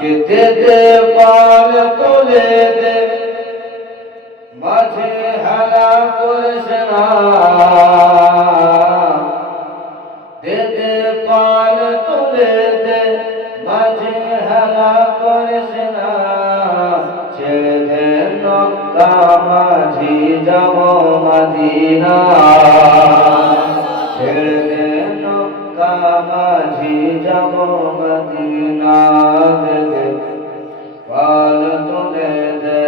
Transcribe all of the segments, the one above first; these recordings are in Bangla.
কে দে দে পাল তুলে দে মাঝে হেলা করিস না দে দে পাল তুলে দে মাঝে হেলা করিস না ছেড়ে দে নৌকা মাঝি যাব মদিনা ছেড়ে দে নৌকা মাঝি যাব মদিনা দে দে পাল তুলে দে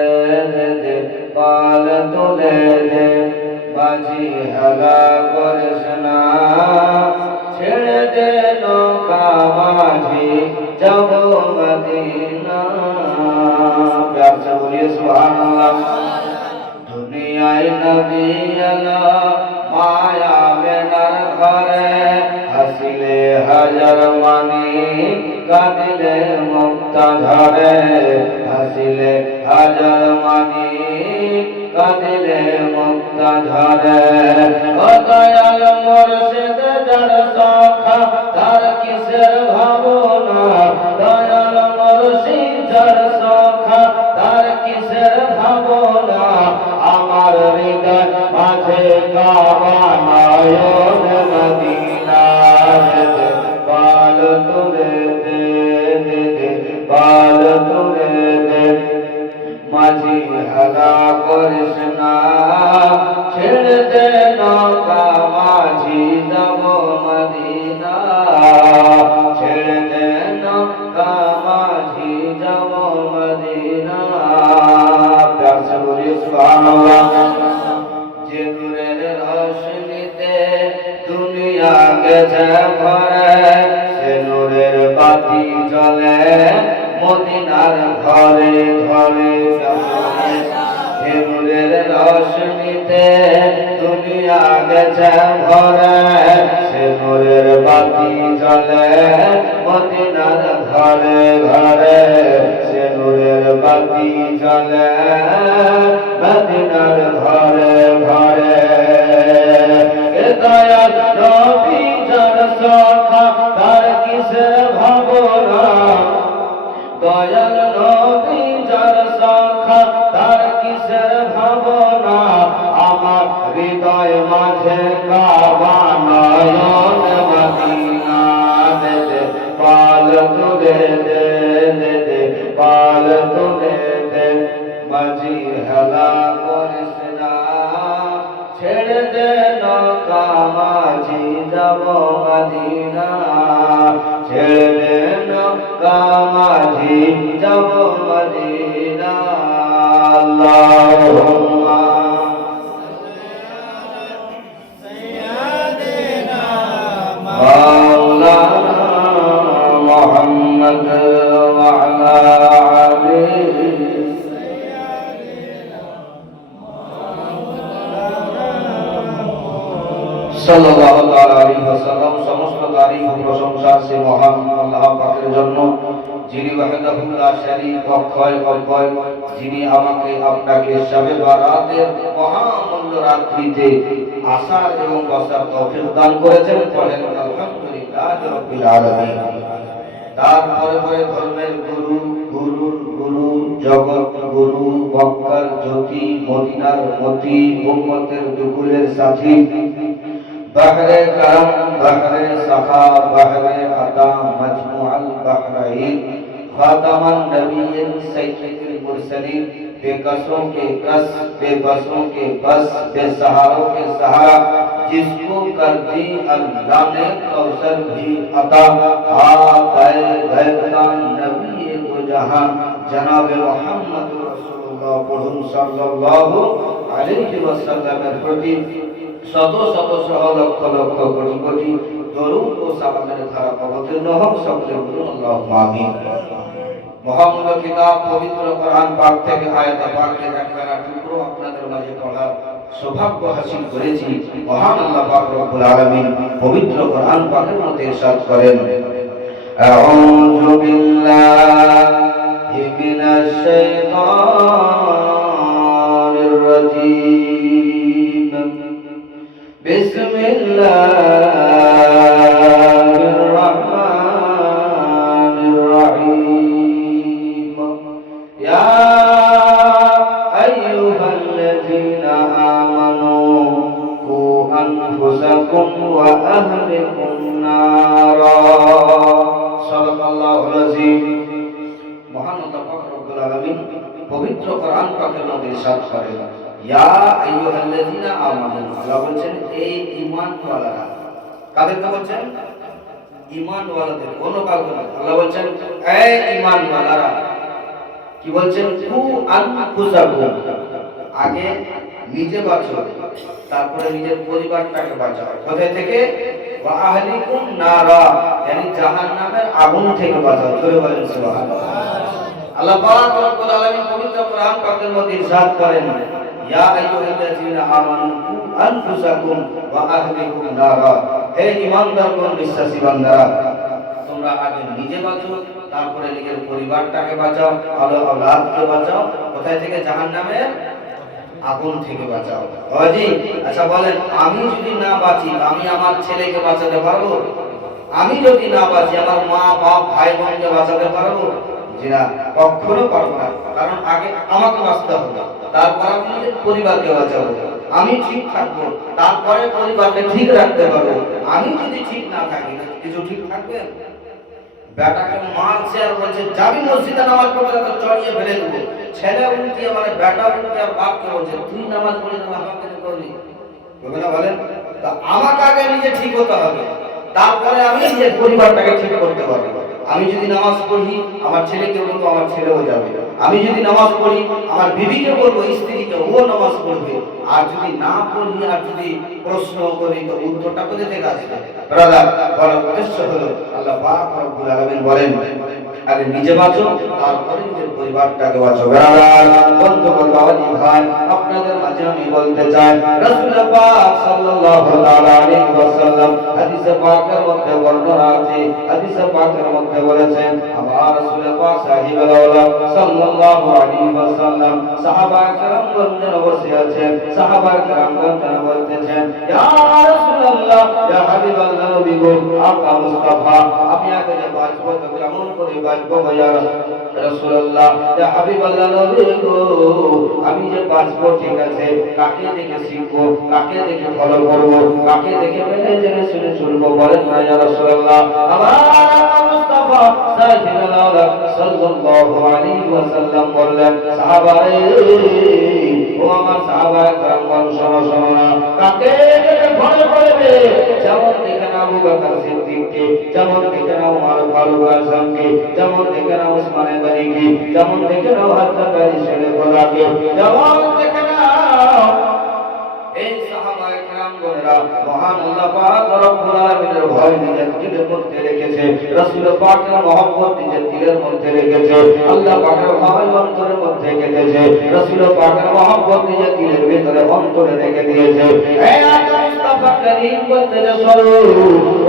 দে দে পাল তুলে দে মাঝি হেলা করিস না ছেড়ে দে নৌকা মাঝি যাব মদিনা প্যার से बोलिए सुभान अल्लाह दुनियाए नबी अला माया में नर घरे हसिले हजार मानी कादिले मुक्ता झरे हसिले हजार मानी कादिले मुक्ता झरे ओ दयाल मुर्शिद जड़ सखा तार किसेर भावना दयाल मुर्शिद जड़ सखा तार किसेर भावना আমার হৃদয় মাঝে কাবা নয়ন মদিনা পাল তুলে দে দে দে পাল তুলে দে মাঝি হেলা করিস না ছেড়ে দে নৌকা মাঝি যাব মদিনা ছেড়ে দে নৌকা মাঝি যাব মদিনা প্যার से बोलिए सुभान अल्लाह যে নূরের রোশনীতে দুনিয়া গেছে ভরে সে নূরের বাতি জ্বলে মদিনার ঘরে ঘরে যে নূরের রোশনীতে দুনিয়া গেছে ভরে সে নূরের বাতি জ্বলে মদিনার ঘরে ঘরে সে নূরের বাতি জ্বলে মদিনার ঘরে ঘরে এ দয়াল নবী যার সখা তার কিসের ভাবনা দয়াল নবী যার সখা তার কিসের ভাবনা আমার হৃদয় মাঝে কাবা নয়ন মদিনা দে দে পাল তুলে দে দে দে পাল তুলে দে মাঝি হেলা করিস না ছেড়ে দে নৌকা মাঝি যাব মদিনা ছেড়ে দে নৌকা মাঝি যাব মদিনা আল্লাহুম্মা মাওলানা মুহাম্মদ ওয়া আলা আলিহি সাল্লাল্লাহু আলাইহি ওয়াসাল্লাম সমস্ত তারিফ ও প্রশংসা সে মহান আল্লাহ পাকের জন্য যিনি ওয়াহদাহু লা শারীক অক্ষয় অক্ষয় যিনি আমাকে আপনাকে শবে বারাতের মহামূল্য রাত্রিতে আসার এবং বসার তৌফিক দান করেছেন বলেন আলহামদুলিল্লাহ রাব্বিল আলামিন তারপরে পরে ধর্মের গুরু গুরুর গুরু জগৎ গুরু বক্কার জ্যোতি মদিনার মতি উম্মতের দুকুলের সাথী بحر کرم بحر سخا بحر عطا مجموع البحرین خاتم النبیین سید المرسلین بے کسوں کے کس بے بسوں کے بس بے سہاروں کے سہارا جس کو کر دی اللہ نے کوثر بھی عطا آقائے غیبتان نبی دو جہاں جناب محمد رسول اللہ پڑھن صلی اللہ علیہ وسلم প্রতি শত শত সহ লক্ষ লক্ষ কোটি কোটি দরুদ ও সালামের ধারা অবতীর্ণ হোক সকলে বলুন আল্লাহুম্মা আমিন মহামূল্য কিতাব পবিত্র কোরআন পাক থেকে আয়াত পাকের একখানা টুকরো আপনাদের মাঝে পড়ার সৌভাগ্য হাসিল করেছি মহান আল্লাহ পাক রব্বুল আলামিন পবিত্র কোরআন পাকের মধ্যে ইরশাদ করেন আউযু বিল্লাহি মিনাশ শাইতানির রাজীম بسم الله الرحمن الرحيم الرجيم মহান আল্লাহ পাক রব্বুল আলামিন পবিত্র কোরআন পাকের মধ্যে ইরশাদ করেন ইয়া আইয়ুহাল্লাযীনা আমানু আল্লাহ বলেন এই ঈমানওয়ালারা কাদেরকে বলছেন ঈমানওয়ালাদের অন্য কাউকে না আল্লাহ বলেন এই ঈমানওয়ালারা কি বলছেন কু আনফুসাকুম আগে নিজে বাঁচো তারপরে নিজের পরিবারটাকে বাঁচাও কোথায় থেকে ওয়া আহলিকুম নারা yani জাহান্নামের আগুন থেকে বাঁচাও জোরে বলেন সুবহানাল্লাহ আল্লাহ পাক রব্বুল আলামিন পবিত্র কোরআন পাকের মধ্যে ইরশাদ করেন ইয়া আইয়ুহাল্লাযীনা আমানু আনফুসাকুম ওয়া আহলিকুম নারা হে ঈমানদারগণ বিশ্বাসী বান্দারা তোমরা আগে নিজে বাঁচো তারপরে নিজের পরিবারটাকে বাঁচাও আওলাদকে বাঁচাও কোথায় থেকে জাহান্নামের আগুন থেকে বাঁচাও বাবাজি আচ্ছা বলেন আমি যদি না বাঁচি আমি আমার ছেলেকে বাঁচাতে পারবো আমি যদি না বাঁচি আমার মা বাপ ভাই বোনকে বাঁচাতে পারবো জি না কখনো পারবো না কারণ আগে আমাকে বাঁচতে হবে তারপর আমি নিজের পরিবারকে বাঁচাবো আমি ঠিক থাকবো তারপরে পরিবারকে ঠিক রাখতে পারবো আমি যদি ঠিক না থাকি কিছু ঠিক থাকবে বেটাকে মারছে আর বলছে যাবি মসজিদে নামাজ পড়তে তো চড়িয়ে ফেলে দেবো ছেলে উল্টে মানে বেটা উল্টে আর বাপকে বলছে তুই নামাজ পড়ে আমাকে করলি বলবে না বলেন তা আমাকে আগে নিজে ঠিক হতে হবে তারপরে আমি নিজের পরিবারটাকে ঠিক করতে পারবো আমি যদি নামাজ পড়ি আমার ছেলেকে বলবো আমার ছেলেও যাবে আমি যদি নামাজ পড়ি আমার বিবিকে বলবো স্ত্রীকে ও নামাজ পড়বে আর যদি না পড়ি আর যদি প্রশ্ন করি তো উত্তরটা কোথা থেকে আসবে ব্রাদার বড় উদ্দেশ্য হলো আল্লাহ পাক রব্বুল আলামিন বলেন আগে নিজে বাঁচো তারপরে নিজের পরিবারটাকে বাঁচো ব্রাদার বন্ধুগণ বাবাজি ভাই আপনাদের মাঝে আমি বলতে চাই রাসূল পাক সাল্লাল্লাহু তাআলা আলাইহি ওয়াসাল্লাম হাদিসে পাকের মধ্যে বর্ণনা আছে হাদিসে পাকের মধ্যে বলেছেন আমার রাসূল পাক সাহিবুল আওলাদ সাল্লাল্লাহু আলাইহি ওয়াসাল্লাম সাহাবা কেরামগণ বসে আছেন সাহাবা কেরামগণ বলতেছেন ইয়া রাসূলুল্লাহ ইয়া হাবিবাল্লাহ নবী গো আকা মুস্তাফা আমি আগে বাঁচবো তো কেমন করে বাঁচবো ইয়া রাসূলুল্লাহ ইয়া হাবিবাল্লাহ নবী গো আমি যে বাঁচবো ঠিক আছে কাকে দেখে শিখবো কাকে দেখে ফলো করবো কাকে দেখে মেনে জেনে শুনে চলবো বলেন না ইয়া রাসূলুল্লাহ আমার মুস্তাফা সাল্লাল্লাহু আলাইহি ওয়াসাল্লাম বললেন সাহাবায়ে ও আমার সাহাবায়ে কেরাম শোনো শোনো না কাকে দেখে ফলো করবে যেমন দেখেন আবু বকর সিদ্দিককে যেমন দেখেন ওমর ফারুক আযমকে যেমন দেখেন ওসমান গনিকে যেমন দেখেন হযরত আলী শরীফকে যেমন দেখেন এই সাহাবায়ে কেরামগণেরা মহান আল্লাহ পাক রব্বুল আলামিনের ভয় নিজের দিলের মধ্যে রেখেছে রাসূল পাকের মহব্বত নিজের দিলের মধ্যে রেখেছে আল্লাহ পাকের ভয় অন্তরের মধ্যে রেখেছে রাসূল পাকের মহব্বত নিজের দিলের ভিতরে অন্তরে রেখে দিয়েছে হে আকা মুস্তাফা করিম বলতে শোনো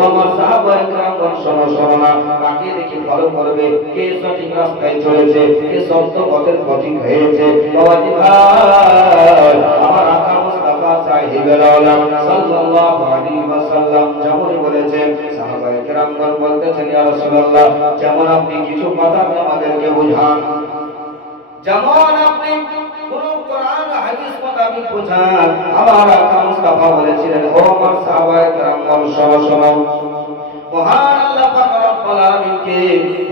আমার সাহাবায়ে কেরামগণ শোনো শোনো না কাকে দেখে ফলো করবে কে সঠিক রাস্তায় চলেছে কে সত্য পথের পথিক হয়েছে বাবাজি ভাই আমার আকা মুস্তাফা সাহিবুল আওলাদ সাল্লাল্লাহু আলাইহি ওয়াসাল্লাম যেমন বলেছেন সাহাবায়ে কেরামগণ বলতেছেন ইয়া রাসূলুল্লাহ যেমন আপনি কিছু কথা আমাদেরকে বুঝান যেমন আপনি কোন কোরআন হাদিস মোতাবেক বুঝান আমার আকা মুস্তাফা বলেছিলেন ও আমার সাহাবায়ে কেরামগণ শোনো শোনো মহান আল্লাহ পাক রব্বুল আলামিনকে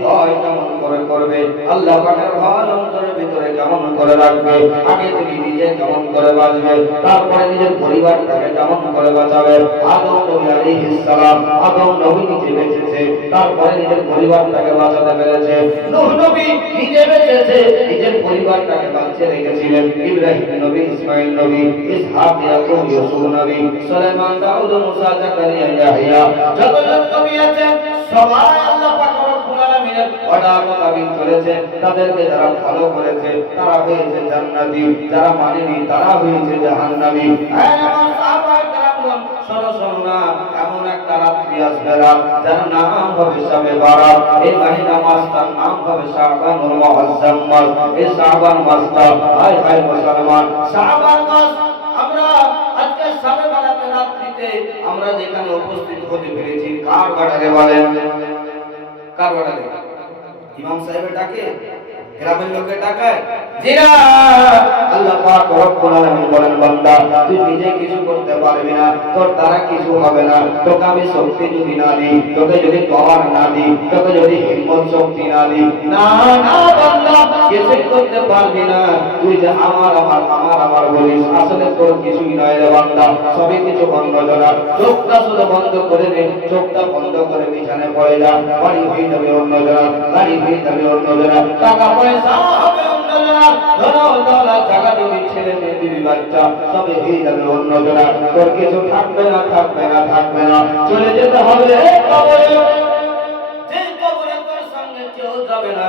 ভয় কেমন করে করবে আল্লাহ পাকের ভয় অন্তরের ভিতরে কেমন করে রাখবে আগে তুমি নিজে কেমন করে বাঁচবে তারপরে নিজের পরিবারটাকে কেমন করে বাঁচাবে আদম নবী আলাইহিস সালাম আদম নবী নিজে বেঁচেছে তারপরে নিজের পরিবারটাকে বাঁচাতে পেরেছে নূহ নবী নিজে বেঁচেছে নিজের পরিবারটাকে বাঁচিয়ে রেখেছিলেন ইব্রাহিম নবী ইসমাঈল নবী ইসহাক ইয়াকুব ইউসুফ নবী সুলাইমান দাউদ মুসা জাকারিয়া ইয়াহইয়া যতজন নবী আছেন সবাই আল্লাহ পাক রব্বুল আলামিনের অর্ডার মোতাবেক চলেছে তাদেরকে যারা ফলো করেছে তারা হয়েছে জান্নাতি যারা মানেনি তারা হয়েছে জাহান্নামী আমার সাহাবায়ে কেরামগণ শোনো শোনো না এমন একটা রাত্রি আসবে যার নাম হবে শবে বারাত এই মহিনা মাসটার নাম হবে শাবানুল মুআজ্জাম মাস এই শাবান মাসটা হায় হায় মুসলমান শাবান মাস আমরা আজকে শবে বারাতের রাত্রিতে আমরা যেখানে উপস্থিত হতে পেরেছি কার বাড়ারে বলেন কার বাড়ারে ইমাম সাহেবের ডাকে গ্রামের লোকে টাকায় জিনা। আল্লাহ পাক রব্বুল আলামিন বলেন, বান্দা তুই নিজে কিছু করতে পারবি না, তোর দ্বারা কিছু হবে না। তোকে আমি শক্তি যদি না দিই, তোকে যদি পাওয়ার না দিই, তোকে যদি হিম্মত শক্তি না দিই, না না বান্দা কিছু করতে পারবি না। তুই যে আমার আমার আমার আমার বলিস, আসলে তোর কিছুই নয় রে বান্দা, সবই কিছু বন্ধ জনা। চোখটা শুধু বন্ধ করে দে, চোখটা বন্ধ করে বিছানায় পড়ে যা। বাড়ি হয়ে যাবে অন্য জনা, গাড়ি হয়ে যাবে অন্য জনা, টাকা পয়সা হবে অন্য জনা, ধন দৌলত টাকা দিবি, ছেলে মেয়ে দিবি, বাচ্চা সবই হয়ে যাবে অন্য জনা। তোর কিছু থাকবে না, থাকবে না, থাকবে না। চলে যেতে হবে কবরে। যে কবরে তোর সঙ্গে কেউ যাবে না,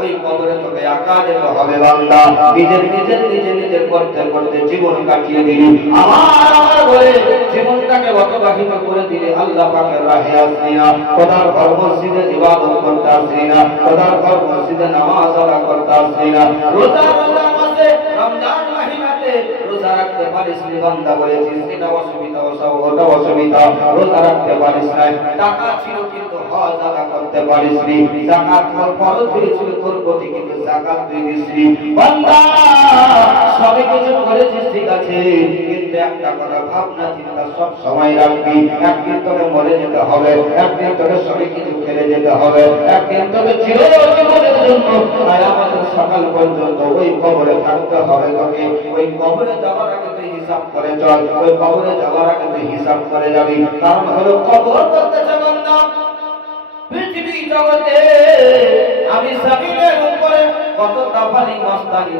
ওই কবরে তোকে একা যেতে হবে বান্দা। নিজের করতে করতে জীবন কাটিয়ে দিলি, আমার বলে জীবনটাকে অতিবাহিত করে দিলি, আল্লাহ পাকের রাহে আসলি না, খোদার ঘর মসজিদে ইবাদত করতে আসলি না, খোদার ঘর মসজিদে নামাজ আদা করতে আসলি না। রোজা মাসে রমজান মাহিনাতে রোজা রাখতে পারিস নি বান্দা, বলেছিস এটা অসুবিধা, ওটা অসুবিধা, রোজা রাখতে পারিস না। টাকা ছিল কিন্তু হজ আদা করতে পারিস নি, যাকাত ফরজ হয়েছিল তোর প্রতি কিন্তু যাকাত তুই দিসনি। বান্দা সবই কিছু করেছিস ঠিক আছে, কিন্তু একটা কথা ভাবনা চিন্তা সব সময় রাখবি, একদিন তোকে মরে যেতে হবে, একদিন তোকে সবই কিছু ফেলে যেতে হবে, একদিন তোকে চিরজীবনের জন্য কিয়ামতের সকাল পর্যন্ত ওই কবরে থাকতে হবে তোকে। ওই কবরে যাওয়ার আগে তুই হিসাব করে চল, ওই কবরে যাওয়ার আগে তুই হিসাব করে যাবি। কারণ হলো কবর বলতেছে বান্দা পৃথিবী জগতে আমি জমিনের উপরে কত তাফালি মস্তানি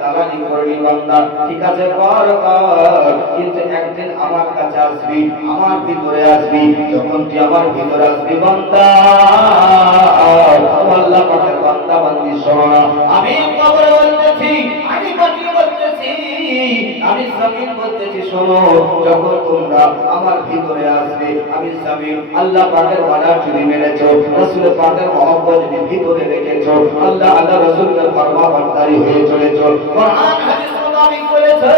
দালালি করবি বান্দা, ঠিক আছে কর কর, কিন্তু একদিন আমার কাছে আসবি, আমার ভিতরে আসবি। যখন তুই আমার ভিতরে আসবি বান্দা, আল্লাহ পাকের বান্দা বান্দি শোনো না, আমি কবরে বলতেছি, আমি মাটি বলতেছি, আমি জমিন বলতেছি, শোনো যখন তোমরা আমার ভিতরে আসবে, আমি জমিন আল্লাহ পাকের ওয়াদা যদি মেনেছো, রাসূল পাকের মহব্বত যদি ভিতরে রেখেছো, আল্লাহ আল্লাহ রাসূলের ফরমাবরদারি হয়ে চলেছো, কোরআন হাদিস মোতাবেক চলেছো,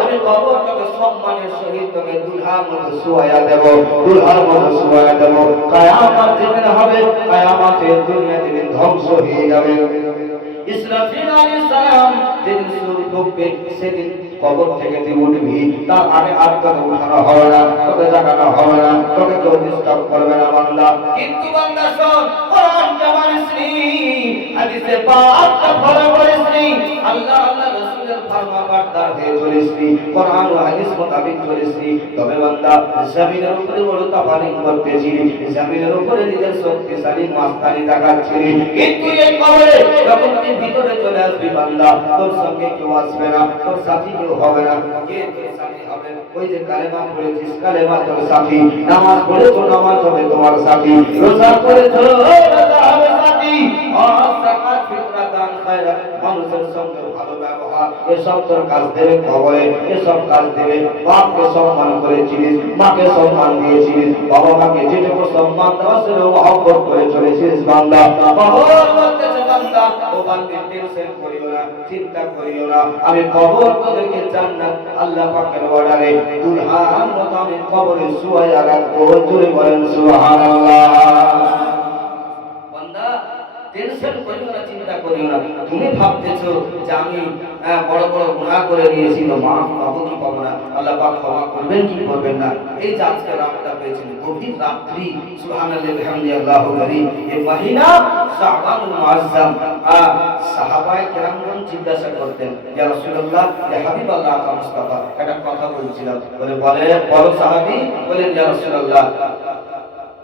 আমি কবরটাকে সম্মানের সহিত তোকে দুলহার মতো শুয়ায়া দেব, দুলহার মতো শুয়ায়া দেব। কিয়ামত যেদিন হবে, কিয়ামতের দুনিয়া যেদিন ধ্বংস হয়ে যাবে, ইসরাফিল আলাইহিস সালাম যেদিন সুর ফুঁকবে, সেদিন কবর থেকে তুই উঠবি, তার আগে আর তোকে উঠানো হবে না, তোকে জাগানো হবে না, তোকে কেউ ডিস্টার্ব করবে না বান্দা। কিন্তু বান্দা শোন, কোরআন জামানিসনি, হাদিসে পাকটা ফলো করিসনি, আল্লাহ আল্লাহ রাসূলের ফরমাবরদার হয়ে চলিসনি, কোরআন ও হাদিস মোতাবেক চলিসনি, তবে বান্দা জমিনের উপরে বড় তাফালিং করতেছিলি, জমিনের উপরে নিজের শক্তিশালী মাস্তানি দেখাচ্ছিলি, কিন্তু এই কবরে যখন তুই ভিতরে চলে আসবি বান্দা, তোর সঙ্গে কেউ আসবে না, তোর সাথী কেউ হবে না। কে তোর সাথী হবে? ওই যে কালেমা পড়েছিস, কালেমা তোর সাথী, নামাজ পড়েছো, নামাজ হবে তোমার সাথী, রোজা করেছো, রোজা হবে সাথী, যাকাত ফিতরা দান খায়রাত, মানুষের সঙ্গে ভালো ব্যবহার, এসব তোর কাজ দেবে কবরে, এসব কাজ দেবে। বাপকে সম্মান করেছিলিস, মাকে সম্মান দিয়েছিলিস, বাবা মাকে যেটুকু সম্মান দেওয়া ছিল মহব্বত করে চলেছিস বান্দা, কবর বলতেছে বান্দা ও বান্দা টেনশন করিও না, চিন্তা করিও না, আমি কবর তোদেরকে জান্নাত আল্লাহ পাকের অর্ডারে দুলহান মতো আমি কবরে শুয়ায়া রাখবো। জোরে বলেন সুবহানাল্লাহ। বান্দা টেনশন করিও না, চিন্তা করিও না। তুমি ভাবতেছো যে আমি বড় বড় গুনাহ করে নিয়েছি, তো মাফ পাবো কি পাবো না, আল্লাহ পাক ক্ষমা করবেন কি করবেন না। এই যে আজকে রাতটা পেয়েছেন, গভীর রাত্রি, সুবহানাল্লাহি বিহামদিহি আল্লাহু কারীম, এই মহিনা শাবানুল মুআজ্জাম। সাহাবায়ে কেরামগণ জিজ্ঞাসা করতেন, ইয়া রাসূলুল্লাহ, ইয়া হাবিবাল্লাহ মুস্তাফা, একটা কথা বলছিলাম, বলে বড় সাহাবী বলেন, ইয়া রাসূলুল্লাহ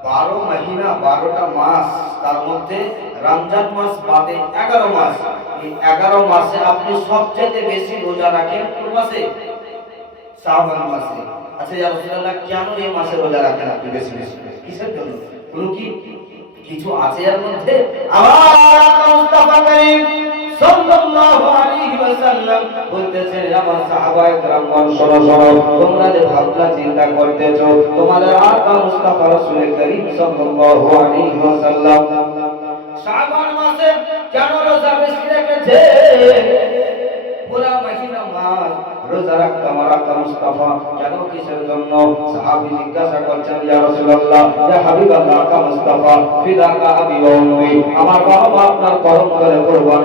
12 মহিনা 12টা মাস, তার মধ্যে রমজান মাস বাদে 11 মাস, এই 11 মাসে আপনি সবচেয়ে বেশি রোজা রাখেন কোন মাসে? শাবান মাসে। আচ্ছা ইয়া রাসূলুল্লাহ, কেন এই মাসে রোজা রাখেন আপনি বেশি বেশি? কিসের জন্য? কোন কি কিছু আছে এর মধ্যে? আমার মুস্তাফা করিম সাল্লাল্লাহু আলাইহি ওয়াসাল্লাম বলতেছেন, আমার সাহাবায়ে কেরামগণ শোনো শোনো, তোমরা যে ভাবনা চিন্তা করতেছো, তোমাদের আকা মুস্তাফা রাসূল করিম সাল্লাল্লাহু আলাইহি ওয়াসাল্লাম শাবান মাসে কেন রোজা বেশি রেখেছে? পুরা মহিনা মাস রোজা রাখতে আমার আকা মুস্তাফা কেন, কিসের জন্য? সাহাবী জিজ্ঞাসা করছেন, ইয়া রাসূলুল্লাহ, ইয়া হাবিবাল্লাহ, আকা মুস্তাফা ফিদাকা আবি ওয়া উম্মি, আমার বাবা মা আপনার করম করে কুরবান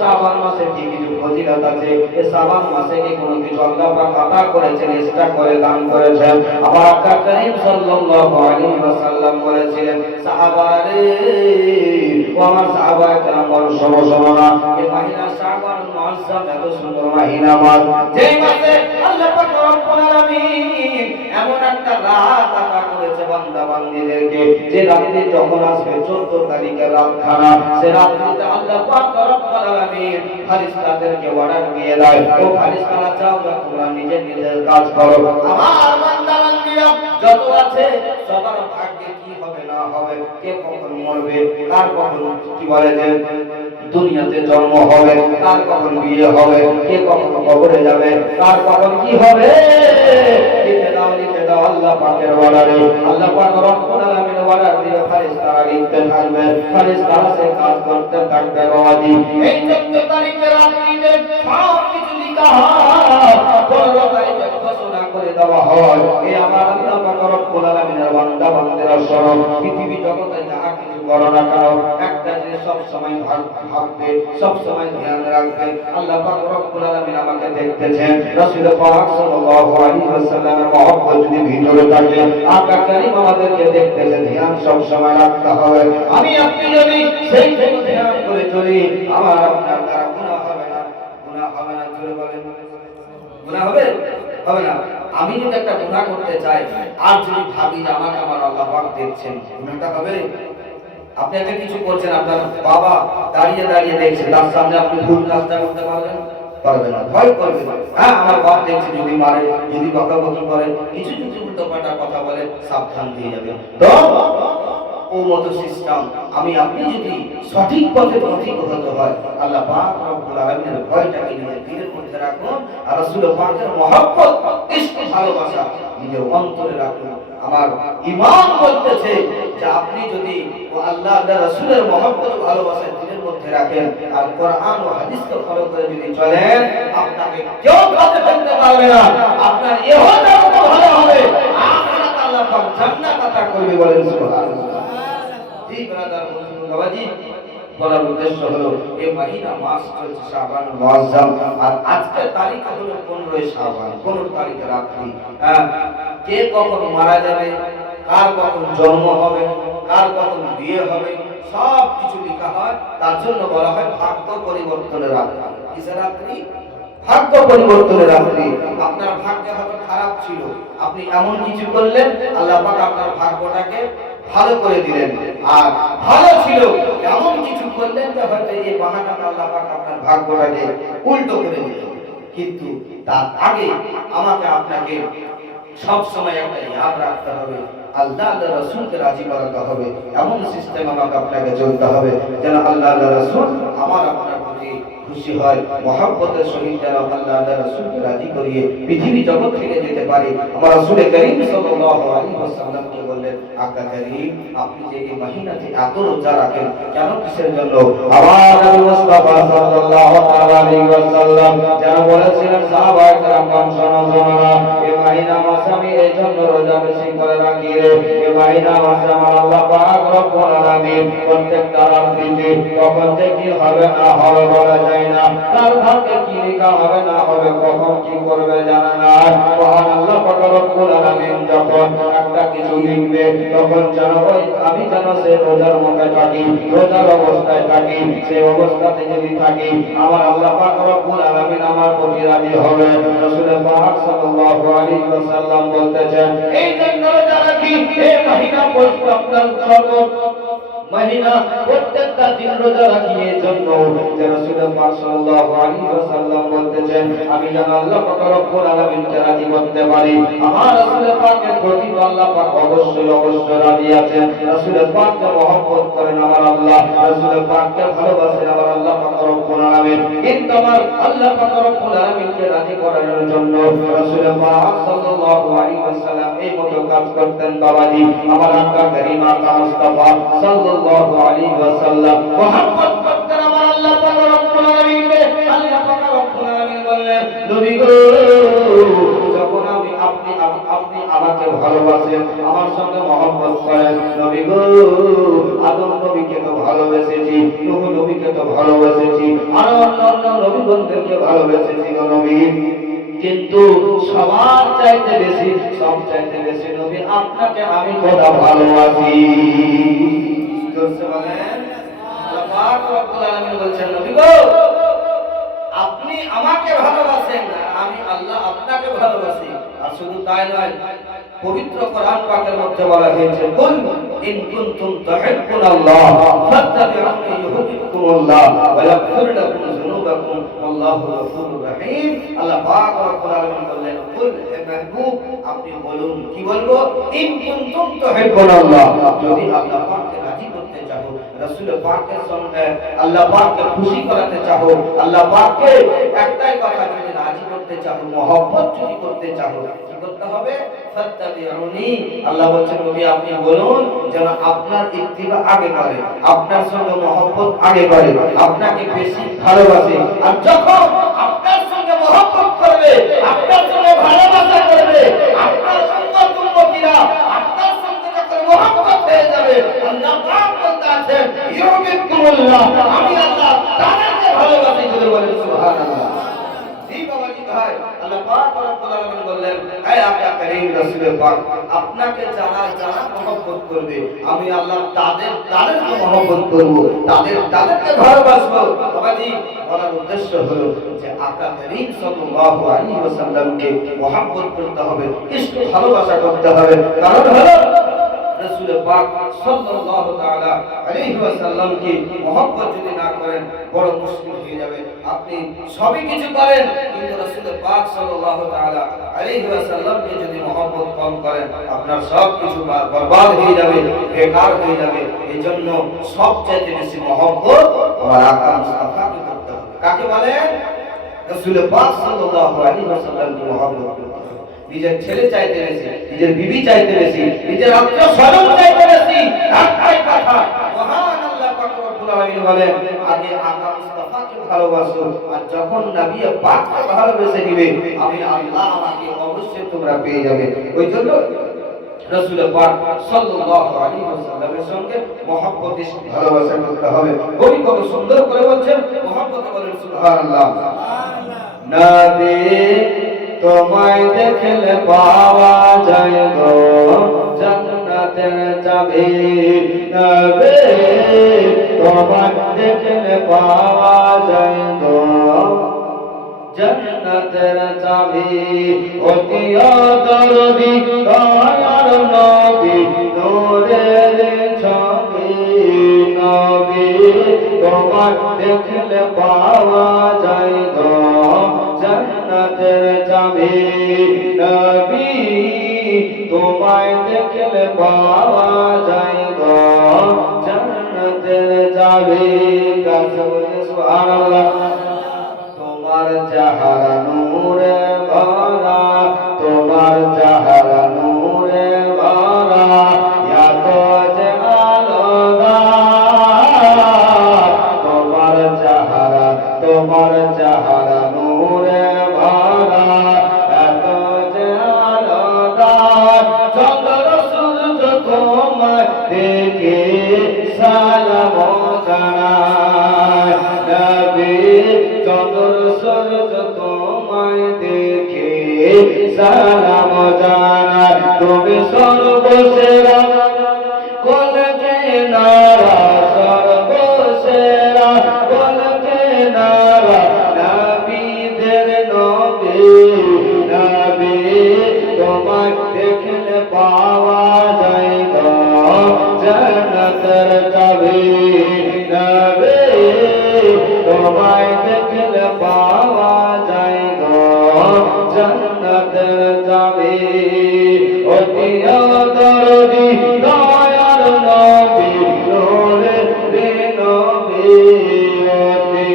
শাবান মাসে কি কিছু ফজিলত আছে, এই শাবান মাসে কি কোনো কিছু আল্লাহ পাক আতা করেছেন, এক্সট্রা করে দান করেছেন। আমার আকা করিম সাল্লাল্লাহু আলাইহি ওয়াসাল্লাম বলেছিলেন, সাহাবারে ও আমার সাহাবায়ে কেরাম বড় সমসনা, এই মাহিনা শাবান মুআজ্জাম এত সুন্দর মাহিনা মাস, যেই মাসে আল্লাহ পাক রব্বুল আলামিন এমন একটা রাত আতা করেছে বান্দা বান্দীদেরকে, যে রাতে যখন আসবে 14 তারিখের রাতখানা, সে রাতে আল্লাহ পাক রব্বুল আলামিন ফেরেশতাদেরকে অর্ডার দিয়ে দেয়, ও ফেরেশতারা যাও তোমরা নিজের নিজের কাজ করো। আমার বান্দা বান্দীরা যত আছে সবার ভাগ্যে কি হবে না হবে, কে কখন মরবে, কার কখন কি বলে যে দুনিয়াতে জন্ম হবে, কার কখন বিয়ে হবে, কে কখন কবরে যাবে, কার কখন কি হবে, লিখে দাও আল্লাহ পাকের অর্ডারে। আল্লাহ পাক রব্বুল আলামিন অর্ডার দিয়ে ফেরেশতারা লিখতে থাকবে, ফেরেশতারা সে কাজ করতে থাকবে। বাবাজি এই 14 তারিখের রাত্রিতে সব কিছু লিখা হয়, 15 তারিখে ঘোষণা করে দেওয়া হয়, এই আমার আল্লাহ পাক রব্বুল আলামিনের বান্দা বান্দিরা শোনো, পৃথিবী জগতে যা কিছু করো না কেন একটা জিনিস সব সময় ভাববে, সব সময় ধ্যান রাখবে, আল্লাহ পাক রব্বুল আলামিন আমাকে দেখতেছেন। রাসূল পাক সাল্লাল্লাহু আলাইহি ওয়াসাল্লামের মহব্বত যদি ভিতরে থাকে, আকা করিম আমাদেরকে দেখতেছেন, ধ্যান সব সময় রাখতে হবে। আমি আপনি যদি সেই থেকে ধ্যান করে চলি, আমার আপনার দ্বারা গুনাহ হবে না, গুনাহ হবে না। জোরে বলেন গুনাহ হবে হবে না। আমি যদি একটা গুনাহ করতে চাই আর যদি ভাবি যে আমাকে আমার আল্লাহ পাক দেখছেন, গুনাহটা হবে? আপনি একটা কিছু করছেন, আপনার বাবা দাঁড়িয়ে দাঁড়িয়ে দেখছে, তার সামনে আপনি ভুল কাজটা করতে পারবেন? পারবেন না, ভয় করবেন। হ্যাঁ, আমার বাপ দেখছে, যদি মারে, যদি বকাবকি করে, কিছু কিছু উল্টোপাল্টা কথা বলে, সাবধান দিয়ে যাবে। তো ও মত সিস্টেম আমি আপনি যদি সঠিক পথে পথিত হতে হয়, আল্লাহ পাক রব্বুল আলামিনের ভয়টাকে নিজের দিলের মধ্যে রাখুন, আর রাসূল পাকের মহব্বত, ইশক, ভালোবাসা নিজের অন্তরে রাখুন। আমার ঈমান বলতেছে যে আপনি যদি ও আল্লাহ আল্লাহ রাসূলের মহব্বত ভালোবাসা দিলের মধ্যে রাখেন আর কোরআন ও হাদিসকে ফলো করে যদি চলেন, আপনাকে কেউ কাঁদে ফেলতে পারবে না। আপনার ইহটাও ভালো হবে, আখিরাত আল্লাহ পাক জান্নাত আতা করবে। বলেন সুবহানাল্লাহ। জি ব্রাদার বাবাজি, বলার উদ্দেশ্য হলো এই মহিনা মাস চলছে শাবান মুআজ্জাম, আর আজকের তারিখ হলো 15 শাবান, 15 তারিখের রাত্রি। কে কখন মারা যাবে, কার কখন জন্ম হবে, কার কখন বিয়ে হবে, সব কিছু লেখা হয়। তার জন্য বলা হয় ভাগ্য পরিবর্তনের রাত্রি। কিসের রাত্রি? ভাগ্য পরিবর্তনের রাত্রি। আপনার ভাগ্য হয়তো খারাপ ছিল, আপনি এমন কিছু করলেন, আল্লাহ পাক আপনার ভাগ্যটাকে ভালো করে দিলেন। আর ভালো ছিল, এমন কিছু করলেন যে হয়তো এই বাহানাটা আল্লাহ পাক আপনার ভাগ্যটাকে উল্টো করে দিলেন। কিন্তু তার আগে আমাকে আপনাকে সব সময় একটা ইয়াদ রাখতে হবে, আল্লাহ আল্লাহ রাসূলকে রাজি করাতে হবে। এমন সিস্টেম আমাকে আপনাকে চলতে হবে যেন আল্লাহ আল্লাহ রাসূল আমার আপনার প্রতি খুশি হয়, মহব্বতের সহিত যেন আল্লাহ আল্লাহ রাসূলকে রাজি করিয়ে পৃথিবী জগৎ থেকে যেতে পারে। আমার রাসূল করিম সাল্লাল্লাহু আলাইহি ওয়াসাল্লামকে বললেন, আকা করিম আপনি যে এই মহিনাতে এত রোজা রাখেন কেন, কিসের জন্য? আমার নবী মুস্তাফা সাল্লাল্লাহু আলাইহি ওয়াসাল্লাম যেন বলেছিলেন, সাহাবায়ে কেরাম শোনো না, এই মহিনা মাসে আমি এই জন্য রোজা বেশি করে রাখি রে, এই মহিনা মাসে আমার আল্লাহ পাক রব্বুল আলামিন প্রত্যেকটা রাত্রিতে কখন যে কি হবে না হবে বলা যায় না, তার ভাগ্যে কি লেখা হবে না হবে, কখন কি করবে জানা না। মহান আল্লাহ পাক রব্বুল আলামিন যখন একটা কিছু লিখবে, তখন যেন ওই আমি যেন সে রোজার মুখে থাকি, রোজার অবস্থায় থাকি, সেই অবস্থাতে যদি থাকি, আমার আল্লাহ পাক রব্বুল আলামিন আমার প্রতি রাজি হবে। রাসূল পাক সাল্লাল্লাহু আলাইহি ওয়াসাল্লাম বলতেছেন, এই জন্য রোজা রাখি, এই মহিনা আপনার সর্ব মহিনা প্রত্যেকটা দিন রোজা রাখি, এই জন্য যে রাসূল পাক সাল্লাল্লাহু আলাইহি ওয়াসাল্লাম বলতেছেন, আমি যেন আল্লাহ পাক রব্বুল আলামিনকে রাজি করতে পারি। আমার রাসূল পাকের প্রতি আল্লাহ পাক অবশ্যই অবশ্যই রাজি আছেন। রাসূল পাককে মহব্বত করেন আমার আল্লাহ, রাসূল পাককে ভালোবাসেন আমার আল্লাহ পাক রব্বুল আলামিন। কিন্তু আমার আল্লাহ পাক রব্বুল আলামিনকে রাজি করানোর জন্য রাসূল পাক সাল্লাল্লাহু আলাইহি ওয়াসাল্লাম এই মতো কাজ করতেন। বাবাজি, আমার আকা করিম আকা মুস্তাফা সাল্লাল্লাহু আলাইহি ওয়াসাল্লাম মহব্বত করতেন আমার আল্লাহ পাক রব্বুল আলামিনকে। আল্লাহ পাক রব্বুল আলামিন বললেন, নবী গো, যখন আপনি আমাকে ভালোবাসেন, আমার সঙ্গে মহব্বত করেন। নবী গো, আদম নবীকে তো ভালোবেসেছি, নূহ নবীকে তো ভালোবেসেছি, আর অন্যান্য নবীগণদেরকে ভালোবেসেছি গো নবী, কিন্তু সবার চাইতে বেশি, সব চাইতে বেশি নবী আপনাকে আমি খোদা ভালোবাসি। জোরসে বলেন আল্লাহ পাক রব্বুল আলামিন বলছেন, নবী গো, আপনি আমাকে ভালোবাসেন, আমি আল্লাহ আপনাকে ভালোবাসি। আর শুধু তাই নয়, পবিত্র কোরআন পাকের মধ্যে বলা হয়েছে, কুল ইন কুনতুম তুহিব্বুনাল্লাহ ফাত্তাবিউনি ইউহিব্বুকুমুল্লাহ ওয়া ইয়াগফির লাকুম যুনুবাকুম আল্লাহু গফুরুর রহিম। আল্লাহ পাক রব্বুল আলামিন বললেন, কুল হে মাহবুব, আপনি বলুন, কি বলবো? ইন কুনতুম তুহিব্বুনাল্লাহ, যদি আল্লাহ পাককে রাজি করতে চাও, রাসূল পাকের সঙ্গে আল্লাহ পাককে খুশি করাতে চাও, আল্লাহ পাককে একটাই কথা যদি রাজি করতে চাও, মহব্বত যদি করতে চাও, কি করতে হবে? ফাত্তাবিউনি। আল্লাহ বলছেন, নবী আপনি বলুন যেন আপনার ইত্তিবা আগে করে, আপনার সঙ্গে মহব্বত আগে করে, আপনাকে বেশি ভালোবাসে। আর যখন আপনার সঙ্গে মহব্বত করবে, আপনার সঙ্গে ভালোবাসা করবে, আপনার উম্মত উম্মতিরা আপনার সঙ্গে যখন মহব্বত হয়ে যাবে, আল্লাহ পাক বলতে আছেন, ইউহিব্বুকুমুল্লাহ, আমি আল্লাহ তাদেরকে ভালোবাসি। বলে বলেন সুবহানাল্লাহ। আল্লাহ পাক রব্বুল আলামিন বললেন, হে আকা করিম রাসূল পাক, আপনাকে যারা যারা মহব্বত করবে, আমি আল্লাহ তাদেরকে মহব্বত করব, তাদেরকে ভালোবাসবো। বাবাজি, বলার উদ্দেশ্য হলো যে আকা করিম সাল্লাল্লাহু আলাইহি ওয়াসাল্লামকে মহব্বত করতে হবে, ইশক ভালোবাসা করতে হবে। কারণ হলো রাসূল পাক সাল্লাল্লাহু তাআলা আলাইহি ওয়াসাল্লামকে মহব্বত যদি না করেন, বড় মুশকিল হয়ে যাবে। আপনি সবই কিছু করেন, কিন্তু রাসূল পাক সাল্লাল্লাহু তাআলা আলাইহি ওয়াসাল্লামকে যদি মহব্বত কম করেন, আপনার সব কিছু বরবাদ হয়ে যাবে, বেকার হয়ে যাবে। এজন্য সবচেয়ে বেশি মহব্বত আমার আকা মুস্তাফাকে করতে হবে। কাকে বলেন? রাসূল পাক সাল্লাল্লাহু আলাইহি ওয়াসাল্লামকে মহব্বত করতে হবে। নিজের ছেলে চাইতে বেশি, নিজের বিবি চাইতে বেশি, নিজের আত্মীয় স্বজন চাইতে বেশি। একটাই কথা, মহান আল্লাহ পাক রব্বুল আলামিন বলেন, আগে আকা মুস্তাফাকে ভালোবাসো, আর যখন নবী পাককে ভালোবেসে নিবে, আমি আল্লাহ আমাকে অবশ্যই তোমরা পেয়ে যাবে। ওই জন্য রাসূল পাক সাল্লাল্লাহু আলাইহি ওয়াসাল্লামের সঙ্গে মহব্বত ভালোবাসা করতে হবে। কবি কত সুন্দর করে বলছেন, মহব্বত বলেন সুবহানাল্লাহ। নবী তোমায় দেখলে পাওয়া যায় গো জান্নাতের চাবি, নবী তোমায় দেখলে পাওয়া যায় গো জান্নাতের চাবি। অতি দরদি দয়ার নবী, নূরের ছবি, নবী তোমায় দেখলে পাওয়া যায় গো জান্নাতের চাবি, নবী তোমায় দেখলে পাওয়া যায় গো জান্নাতের চাবি। সুবহানাল্লাহ। তোমার চেহারা নূরে ভরা, তোমার চেহারা নূরে ভরা, এত যে আলাদা তোমার চেহারা, তোমার চেহারা নূরে ভরা, এত যে আলাদা। চন্দ্র সূর্য তোমায় দেখে সালাম জানায়, নবী চন্দ্র সূর্য তোমায় দেখে সালাম জানায়। তুমি সর্বসেরা কলকে নারা, সর্বসেরা কলকে নারা, নবীদের নবী, নবী তোমায় দেখলে পাওয়া যায় গো জান্নাতের চাবি, নবী তোমায় দেখলে পাওয়া যায় গো জান্নাতের চাবি। অতি দরদি দয়ার নবী, নূরের নবী, অতি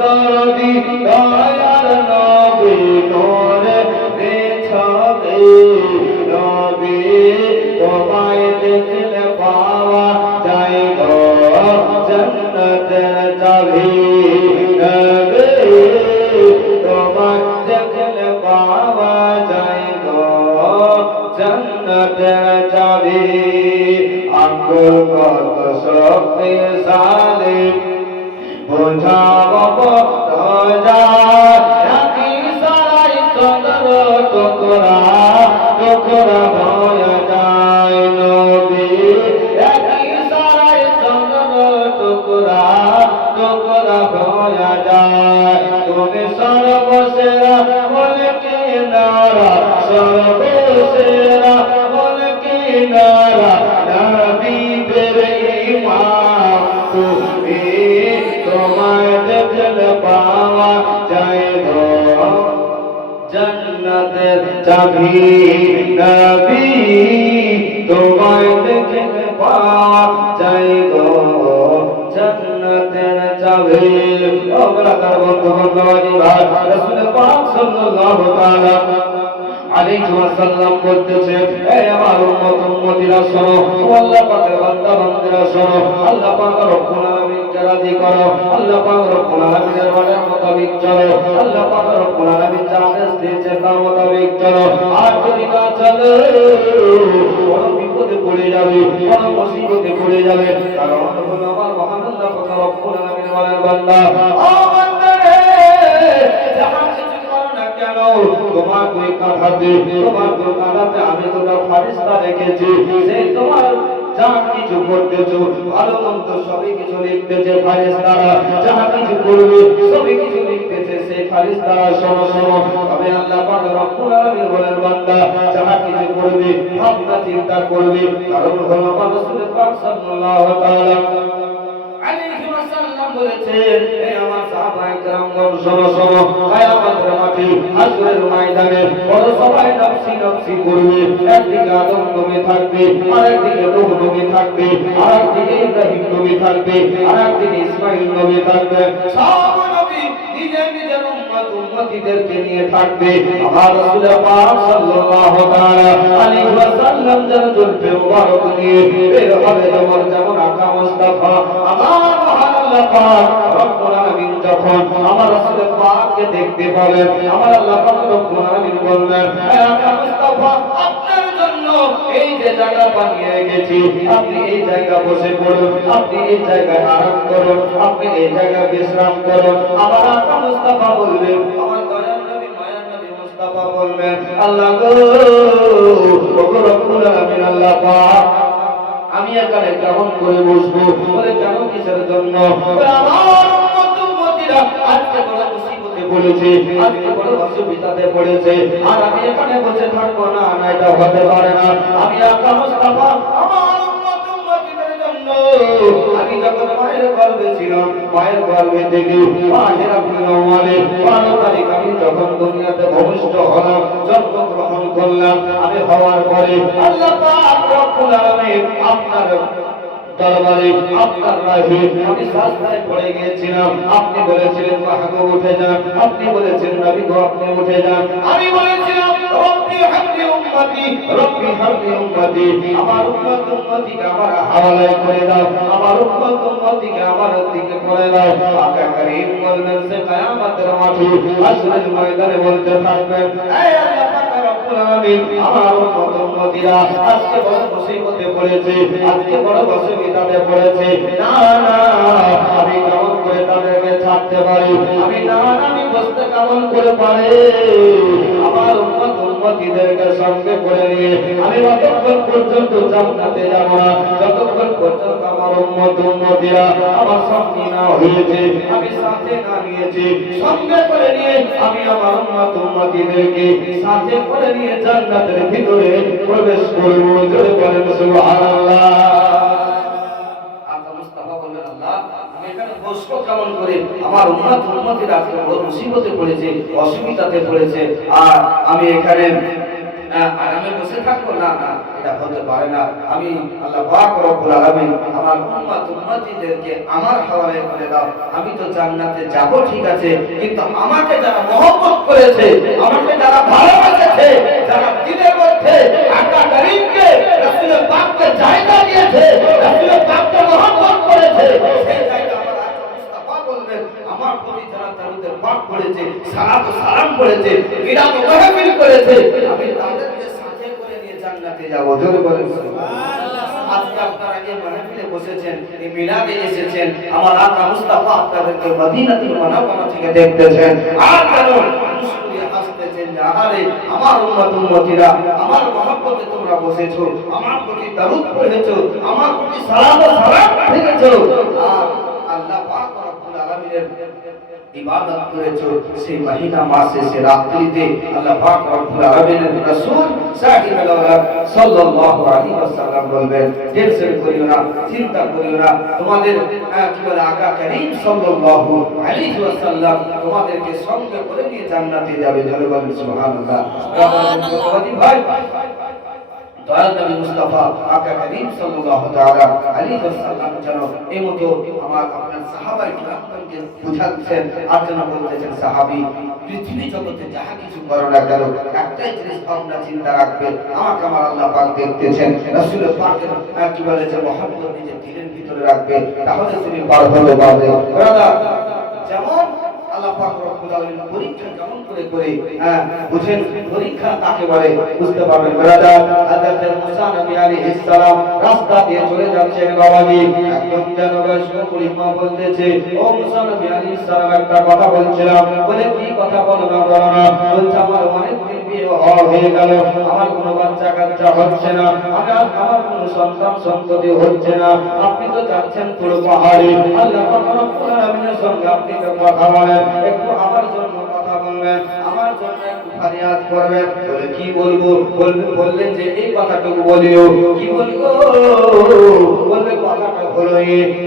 দরদি দয়ার নবী, নূরের ছবি, নবী তোমায় দেখলে পাওয়া যায় গো জান্নাতের চাবি, রব্বে সালিম বুঝাবো যায় একই সারাই চন্দ্র টুকরা টুকরা হয়ে যায় নবী একই সারাই চন্দ্র টুকরা টুকরা হয়ে যায় তুমি সর্বসেরা বলে কিনারা সর্বসেরা বলে কিনারা নবীদের ইমাম তুমি তোমায় দেখলে পাওয়া যায় জান্নাতের চাবি নবী তোমায় দেখলে পাওয়া যায় গো জান্নাতের চাবি ও ব্রাদার বন্ধু বান্ধবী ভাই রাসূল পাক সাল্লাল্লাহু তাআলা আলাইহি ওয়াসাল্লাম বলতেছে হে আমার উম্মত উম্মতিরা শোনো আল্লাহ পাকের বান্দা বান্দিরা শোনো আল্লাহ পাক রব্বুল আলামিনকে রাজি করো আল্লাহ পাক রব্বুল আলামিনের ওয়াদার মোতাবেক চলো আল্লাহ পাক রব্বুল আলামিন যা আদেশ দিয়েছে তার মোতাবেক চলো আর যদি না চলো বড় বিপদে পড়ে যাবে বড় মুসিবতে পড়ে যাবে কারণ হলো আমার মহান আল্লাহ পাক রব্বুল আলামিনের ওয়াদার বান্দা ও বান্দা রে জাহান তোমার দুই কাঁধাতে আমি তোটা ফারিস্তা রেখেছি সেই তোমার যা কিছু করতেছো ভালো মন্দ সবই কিছু লিখতেছে ফারিস্তারা যা কিছু করবে সবই কিছু লিখতেছে সেই ফারিস্তারা শোনো শোনো তবে আল্লাহ পাক রব্বুল আলামিন বলেন বান্দা যা কিছু করবে ভাবনা চিন্তা করবে কারণ হলো রাসূল পাক সাল্লাল্লাহু তাআলা আলাইহি ওয়াসাল্লাম বলেছেন হে আমার সাহাবায়ে কেরামগণ শোনো শোনো কিয়ামতের মাঠে হাসরের ময়দানে বড় সবাই নফসি নফসি করবে একদিকে আদম নবী থাকবে আরেকদিকে নূহ নবী থাকবে আরেকদিকে ইব্রাহিম নবী থাকবে আরেকদিকে ইসমাঈল নবী থাকবে সব নবী নিজের নিজের উম্মত উম্মতিদেরকে নিয়ে থাকবে আমার রাসূল পাক সাল্লাল্লাহু তাআলা আলাইহি ওয়াসাল্লাম যেন চলবে মুবারক নিয়ে বের হবে যেমন আকা মুস্তাফা আমার মহান আল্লাহ পাক রব্বুল আলামিন যখন আমার রাসূল পাককে দেখতে পাবেন আমার আল্লাহ পাক রব্বুল আলামিন বলবেন হে আকা মুস্তাফা আপনার জন্য এই যে জায়গা বানিয়ে রেখেছি আপনি এই জায়গা বসে পড়ুন আপনি এই জায়গায় আরাম করুন আপনি এই জায়গায় বিশ্রাম করুন আমার আকা মুস্তাফা বলবেন আমার দয়ার নবী মায়ার নবী মুস্তাফা বলবেন আল্লাহ গো রব্বুল আলামিন আল্লাহ পাক আমি এখানে কেমন করে বসবো বলে কেন কিসের জন্য আমার উম্মত উম্মতিরা আজকে বড় মুসিবতে পড়েছে আজকে বড় অসুবিধাতে পড়েছে আর আমি এখানে বসে থাকবো না না এটা হতে পারে না আমি আকা মুস্তাফা আমার উম্মত উম্মতিদের জন্য আমি যখন মায়ের গর্ভে ছিলাম মায়ের গর্ভে থেকে মায়ের মানে 12 তারিখ আমি যখন দুনিয়াতে ভূমিষ্ঠ হলাম জন্মগ্রহণ করলাম আমি হওয়ার পরে আল্লাহ পাক রব্বুল আলামিন আপনার দরবারে আপনার রাহে আমি সাজদায় পড়ে গিয়েছিলাম আপনি বলেছিলেন মাহবুব উঠে যান আপনি বলেছেন নবী গো আপনি উঠে যান আমি বলেছিলাম রব্বি হাবলি উম্মতি রব্বি হাবলি উম্মতি আমার উম্মত উম্মতিকে আমার হাওয়ালায় করে দাও আমার উম্মত উম্মতিকে আমার দিকে করে দাও আকা করিম বলবেন সে কিয়ামতের মাঠে হাসরের ময়দানে বলতে থাকবেন হে আল্লাহ পাক রব্বুল আলামিন আমার উম্মত উম্মতিরা আজকে বড় মুসিবতে পড়েছে আজকে বড় অসুবিধাতে পড়েছে না না আমি কেমন করে তাদেরকে ছাড়তে পারি আমি বসতে কেমন করে পারে আমার উম্মত উম্মতিদেরকে সঙ্গে করে নিয়ে আমি যতক্ষণ পর্যন্ত জান্নাতে যাব না যতক্ষণ পর্যন্ত আমার উম্মত উম্মতিরা আমার সঙ্গে না হয়েছে আমি সাথে না নিয়েছি সঙ্গে করে নিয়ে আমি আমার উম্মত উম্মতিদেরকে সাথে করে নিয়ে জান্নাতের ভিতরে প্রবেশ করব জোরে বলেন সুবহানাল্লাহ কেমন করে আমার উম্মত উম্মতিরা আজকে বড় মুসিবতে পড়েছে অসুবিধাতে পড়েছে আর আমি এখানে আরামে বসে থাকবো না না এটা হতে পারে না আমি আল্লাহ পাক রব্বুল আলামিন আমার উম্মত উম্মতিদেরকে আমার হাওয়ালায় করে দাও আমি তো জান্নাতে যাব ঠিক আছে কিন্তু আমাকে যারা মহব্বত করেছে আমাকে যারা ভালোবেসেছে যারা দিলের মধ্যে আকা করিমকে রাসূল পাককে জায়গা দিয়েছে রাসূল পাককে মহব্বত করেছে সেই জায়গা আমার প্রতি যারা তাদের পাক করেছে সালাত ও সালাম করেছে কিরাম মাহফিল করেছে আমি তাদেরকে সাথে করে নিয়ে জান্নাতে যাব জোরে বলেন সুবহানাল্লাহ আজকে আপনারা এই মাহফিলে বসেছেন, এই মিলাদে এসেছেন, আমার আকা মুস্তাফা আপনাদেরকে মদিনাতুল মুনাওয়ারা থেকে দেখতেছেন, আর কেন মুস্কুরি হাসতেছেন যে আরে আমার উম্মতিরা আমার মহব্বতে তোমরা বসেছো, আমার প্রতি দরুদ পড়েছো, আমার প্রতি সালাম দিয়েছো, আর আল্লাহ পাক রব্বুল আলামিনের ইবাদত করেছো। সেই মহিনা মাসে সে রাত্রিতে আল্লাহ পাক রব্বুল আলামিনের রাসূল সাল্লাল্লাহু আলাইহি ওয়াসাল্লাম বলবেন, টেনশন করিও না, চিন্তা করিও না, তোমাদের কি বলে আকা করিম সাল্লাল্লাহু আলাইহি ওয়াসাল্লাম তোমাদেরকে সঙ্গে করে নিয়ে জান্নাতে যাবে। জোরে বলুন সুবহানাল্লাহ। ভাই দয়াল নবী মুস্তাফা আকা করিম সাল্লাল্লাহু তাআলা আলাইহি ওয়াসাল্লাম যেন এই মতো আমার আপনার সাহাবায়ে কিরামকে বুঝাচ্ছেন আর যেন বলতেছেন সাহাবী পৃথিবী জগতে যাহা কিছু করো না কেন একটাই জিনিস তোমরা চিন্তা রাখবে, আমাকে আমার আল্লাহ পাক দেখতেছেন। রাসূল পাকের কি বলে যে মহব্বত নিজের দিলের ভিতরে রাখবে, তাহলে তুমি পার হতে পারবে। ব্রাদার যেমন আল্লাহ পাক রব্বুল আলামিন পরীক্ষা কেমন করে বুঝেন, পরীক্ষা কাকে বলে বুঝতে পারবেন। ব্রাদার হযরত মুসা নবী আলাইহিস সালাম রাস্তা দিয়ে চলে যাচ্ছেন, বাবাজি একদম যেন বয়স্ক পরিমা বলতেছে, ও মুসা নবী আলাইহিস সালাম একটা কথা বলছিলাম, বলে কি কথা বলো না বলছে আমার অনেক দিন বিয়ে হয়ে গেল, আমার কোনো বাচ্চা কাচ্চা হচ্ছে না, আমার কোনো সন্তান সন্ততি হচ্ছে না, আপনি তো যাচ্ছেন পুরো পাহাড়ে, আল্লাহ পাক রব্বুল আলামিনের সঙ্গে আপনি তো কথা বলেন, একটু আমার জন্য কথা বলবেন, আমার জন্য একটু ফরিয়াদ করবেন। বলে কি বলবো? বললেন যে এই কথাটুকু বলিও। কি বলবো? বলবে কথাটা হলো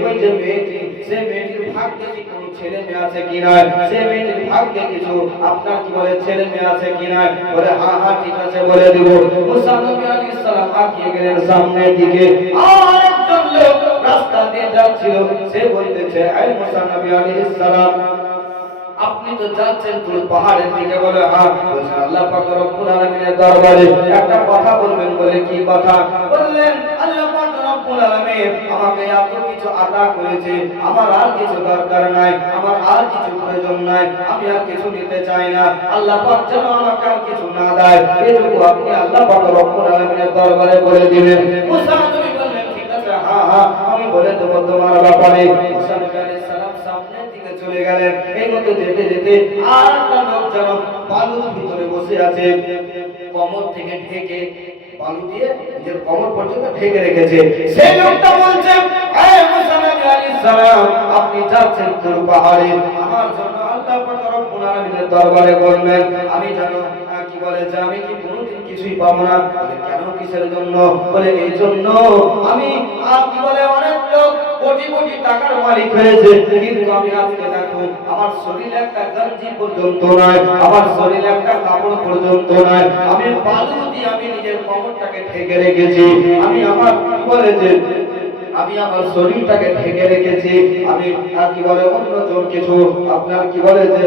ওই যে মেয়েটি, সে মেয়েটির ভাগ্যে কি কোনো ছেলে মেয়ে আছে কি না, সে মেয়েটির ভাগ্যে কিছু আপনার কি বলে ছেলে মেয়ে আছে কি না। বলে হ্যাঁ হ্যাঁ ঠিক আছে বলে দিব। মুসা নবী আলাইহিস সালাম আগিয়ে গেলেন সামনের দিকে, আর একজন লোক রাস্তা দিয়ে যাচ্ছিল, সে বলতেছে এই মুসা নবী আলাইহিস সালাম আপনি তো যাচ্ছেন পুরো পাহাড়ের দিকে। বলে হ্যাঁ। বলছে আল্লাহ পাক রব্বুল আলামিনের দরবারে একটা কথা বলবেন। বলে কি কথা? বললেন আল্লাহ পাক রব্বুল আলামিন আমাকে এত কিছু আতা করেছে, আমার আর কিছু দরকার নাই, আমার আর কিছু প্রয়োজন নাই, আমি আর কিছু নিতে চাই না, আল্লাহ পাক যেন আমাকে আর কিছু না দেয়, এটুকু আপনি আল্লাহ পাক রব্বুল আলামিনের দরবারে বলে দিবেন। মুসা নবী বললেন ঠিক আছে, হ্যাঁ হ্যাঁ আমি বলে দেব তোমার ব্যাপারে। মুসা নবী আলাইহিস সালাম সামনের দিকে চলে গেলেন। এই মতো যেতে যেতে আর একটা লোক যেন বালুর ভিতরে বসে আছে, কোমর থেকে ঢেকে বালু দিয়ে নিজের কোমর পর্যন্ত ঢেকে রেখেছে। সেই লোকটা বলছে এই মুসা নবী আলাইহিস সালাম আপনি যাচ্ছেন তোর পাহাড়ে, আমার জন্য আল্লাহ পাক রব্বুল আলামিনের দরবারে বলবেন আমি জানো কি বলে যে আমি কি কোনোদিন কিছুই পাবো না। বলে কেন, কিসের জন্য? বলে এই জন্য আমি কি বলে অনেক লোক কোটি কোটি টাকার মালিক হয়েছে, কিন্তু আমি আজকে দেখো আমার শরীরে একটা গঞ্জি পর্যন্ত নাই, আমার শরীরে একটা কাপড় পর্যন্ত নাই, আমি বালু দিয়ে আমি নিজের কোমরটাকে ঢেকে রেখেছি, আমি আমার কি বলে যে আমি আমার শরীরটাকে ঢেকে রেখেছি, আমি কি বলে অন্য জন কিছু আপনার কি বলে যে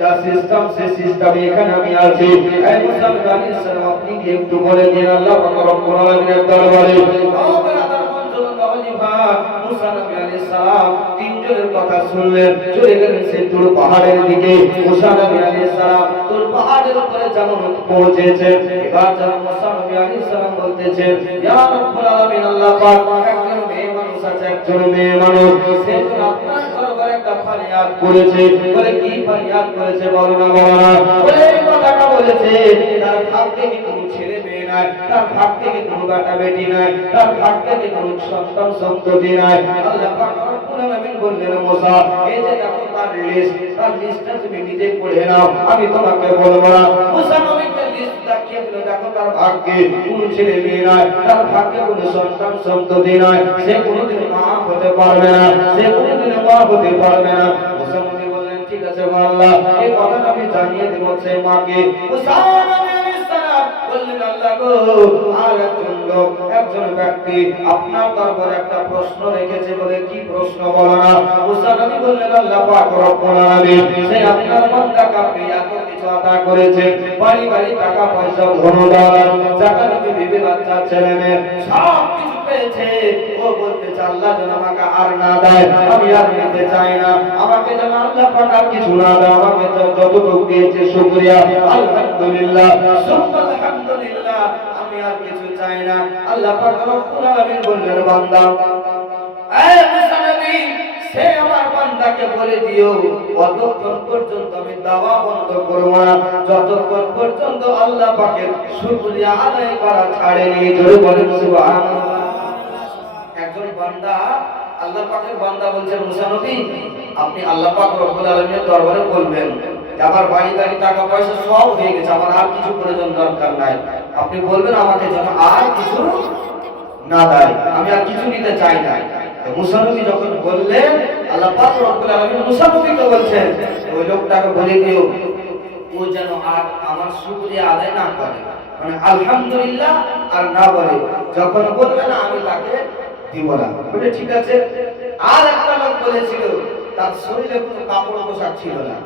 যা সিস্টেম সে সিস্টেমে এখানে আমি আছি। এই মুসা নবী আলাইহিস সালাম আপনি কি একটু বলে দিন আল্লাহ পাক রব্বুল আলামিনের দরবারে। মুসা নবী আলাইহিস সালাম তিনজনের কথা শুনলেন, চলে গেলেন সেই তুর পাহাড়ের দিকে। মুসা নবী আলাইহিস সালাম তুর পাহাড়ের উপরে যেমন পৌঁছেছেন, এবার যেন মুসা নবী আলাইহিস সালাম বলতেছেন ইয়া রব্বুল আলামিন আল্লাহ পাক একজন মেয়ে মানুষ আছে, একজন মেয়ে মানুষ, সে তো আপনার দরবারে একটা ফরিয়াদ করেছে। বলে কি ফরিয়াদ করেছে বলো না বাবা। বলে এই কথাটা বলেছে তার ভাগ্যে কি কোনো ছেলে মেয়ে নাই, তার ভাগ্যে কি কোনো বেটা বেটি নাই, তার ভাগ্যে কি কোনো সন্তান সন্ততি নাই। আল্লাহ পাক রব্বুল আলামিন বললেন মুসা এই যে দেখো তার লিস্ট, তার লিস্টটা তুমি নিজে পড়ে নাও, আমি তোমাকে বলবো না। মুসা নবীকে লিস্ট দেখিয়ে দিল, দেখো তার ভাগ্যে কোনো ছেলে মেয়ে নাই, তার ভাগ্যে কোনো সন্তান সন্ততি নাই, সে কোনোদিন মা হতে পারবে না, সে কোনোদিন মা হতে পারবে না। মুসা নবী বললেন ঠিক আছে আল্লাহ এই কথাটা আমি জানিয়ে দেব সেই মাকে। মুসা নবী আলাইহিস সালাম বললেন আল্লাহ গো আর একজন লোক, একজন ব্যক্তি আপনার দরবারে একটা প্রশ্ন রেখেছে। বলে কি প্রশ্ন বলো না। মুসা নবী বললেন আল্লাহ পাক রব্বুল আলামিন সে আপনার বান্দাকে আপনি এত কিছু আতা করেছেন, বাড়ি বাড়ি টাকা পয়সা ধন দৌলত জাকাত বিবি বাচ্চা ছেলে মেয়ে সব কিছু পেয়েছে। ও বলতেছে আল্লাহ যেন আমাকে আর না দেয়, আমি আর নিতে চাই না, আমাকে যেন আল্লাহ পাক আর কিছু না দেয়, আমাকে যতটুকু দিয়েছে শুকরিয়া আলহামদুলিল্লাহ সুবহানাল্লাহ, আমি আর কিছু চাই না। আল্লাহ পাক রব্বুল আলামিন বললেন বান্দা এই মুসা নবী সে আমার বান্দাকে বলে দিও ততক্ষণ পর্যন্ত আমি দাওয়া বন্ধ করব না যতক্ষণ পর্যন্ত আল্লাহ পাকের শুকরিয়া আদায় করা ছাড়েনি। জোরে বলেন সুবহানাল্লাহ। একজন বান্দা আল্লাহ পাকের বান্দা বলছেন মুসা নবী আপনি আল্লাহ পাক রব্বুল আলামিনের দরবারে বলবেন আমার বাড়ি গাড়ি টাকা পয়সা সব হয়ে গেছে, আমার আর কিছু প্রয়োজন দরকার নাই, আপনি বলবেন আমাকে যেন আর কিছু না দেয়, আমি আর কিছু নিতে চাই না। মুসা নবী যখন বললেন আল্লাহ পাক রব্বুল আলামিন মুসা নবীকে বলছেন ওই লোকটাকে বলে দিও ও যেন আর আমার শুকরিয়া আদায় না করে, মানে আলহামদুলিল্লাহ আর না বলে, যখন বলবে না আমি তাকে দিব না। বলে ঠিক আছে। আর একটা লোক বলেছিল তার শরীরে কোনো কাপড় পোশাক ছিল না,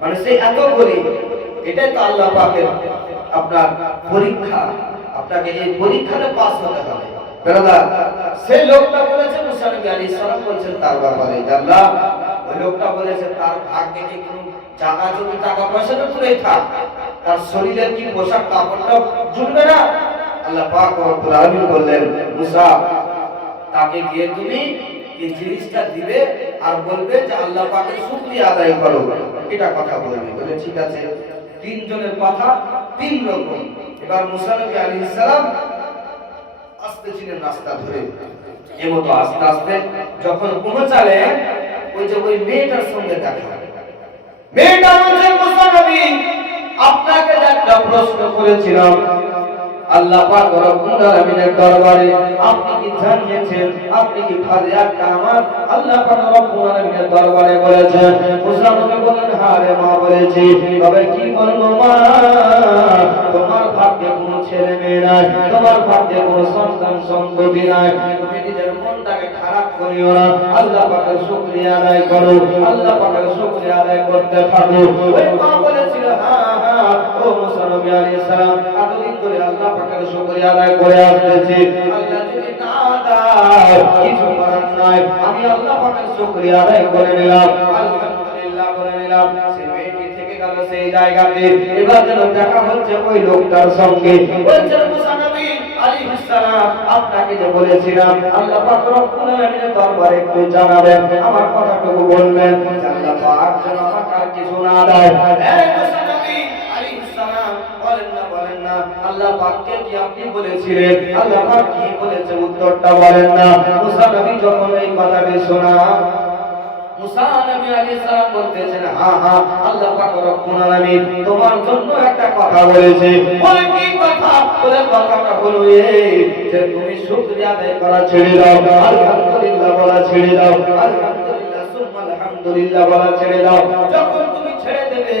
মানে সে এত গরিব। এটাই তো আল্লাহ পাকের আপনার পরীক্ষা, আপনাকে এই পরীক্ষাতে পাস হতে হবে। সেই লোকটা বলেছে মুসা নবী আলাইহিস সালাম বলেছেন তার ব্যাপারে আল্লাহ ওই লোকটা বলেছে তার ভাগ্যে কি কোনো জায়গা জমি টাকা পয়সা তো দূরেই থাক, তার শরীরের কি পোশাক কাপড়টা জুটবে না। আল্লাহ পাক রব্বুল আলামিন বললেন মুসা তাকে গিয়ে তুমি এই জিনিসটা দিবে আর বলবে যে আল্লাহ পাকের শুকরিয়া আদায় করো, এটা কথা বলবে। বলে ঠিক আছে। তিনজনের কথা তিন রকম। এবার মুসা নবী আলাইহিস সালাম আস্তে ছিলেন রাস্তা ধরে, এমতো আস্তে আস্তে যখন পৌঁছালেন ওই যে ওই মেয়েটার সঙ্গে দেখা। মেয়েটা বলছে মুসা নবী আপনাকে একটা প্রশ্ন করেছিলাম আল্লাহ পাক রব্বুল আলামিনের দরবারে আপনি কি জানিয়েছেন, আপনি কি ফরিয়াদটা আমার আল্লাহ পাক রব্বুল আলামিনের দরবারে বলেছেন? মুসা নবী বলেন হ্যাঁ রে মা বলেছি। তবে কি বলবো মা, তোমার ভাগ্যে কোনো ছেলে মেয়ে নাই, তোমার ভাগ্যে কোনো সন্তান সন্ততি নাই, তুমি নিজের মনটাকে খারাপ করিও না, আল্লাহ পাকের শুকরিয়া আদায় করো, আল্লাহ পাকের শুকরিয়া আদায় করতে থাকো। ওই মা বলেছিল হ্যাঁ হ্যাঁ ও মুসা নবী আলাইহিস সালাম এতদিন ধরে আল্লাহ পাকের শুকরিয়া আদায় করে আসতেছি, আল্লাহ যদি না দেয় কিছু করার নাই, আমি আল্লাহ পাকের শুকরিয়া আদায় করে নিলাম, আলহামদুলিল্লাহ করে নিলাম। সে মেয়েটি থেকে গেল সেই জায়গাতে। এবার যেন দেখা হচ্ছে ওই লোকটার সঙ্গে। বলছেন মুসা নবী আলাইহিস সালাম আপনাকে যে বলেছিলাম আল্লাহ পাক রব্বুল আলামিনের দরবারে একটু জানাবেন, আমার কথাটুকু বলবেন, আল্লাহ পাক যেন আমাকে আর কিছু না দেয়। এই মুসা নবী আলাইহিস সালাম বলেন না আল্লাহ পাককে কি আপনি বলেছিলেন, আল্লাহ পাক কি বলেছে উত্তরটা বলেন না। মুসা নবী যখন এই কথাটি শোনা মুসা নবী আলাইহিস সালাম বলতেছেন হ্যাঁ হ্যাঁ আল্লাহ পাক রব্বুল আলামিন তোমার জন্য একটা কথা বলেছে। বলে কি কথা? বলে কথাটা হলো এই যে তুমি শুকরিয়া আদায় করা ছেড়ে দাও, আলহামদুলিল্লাহ বলা ছেড়ে দাও, আলহামদুলিল্লাহ সুম্মা আলহামদুলিল্লাহ বলা ছেড়ে দাও। যখন তুমি ছেড়ে দেবে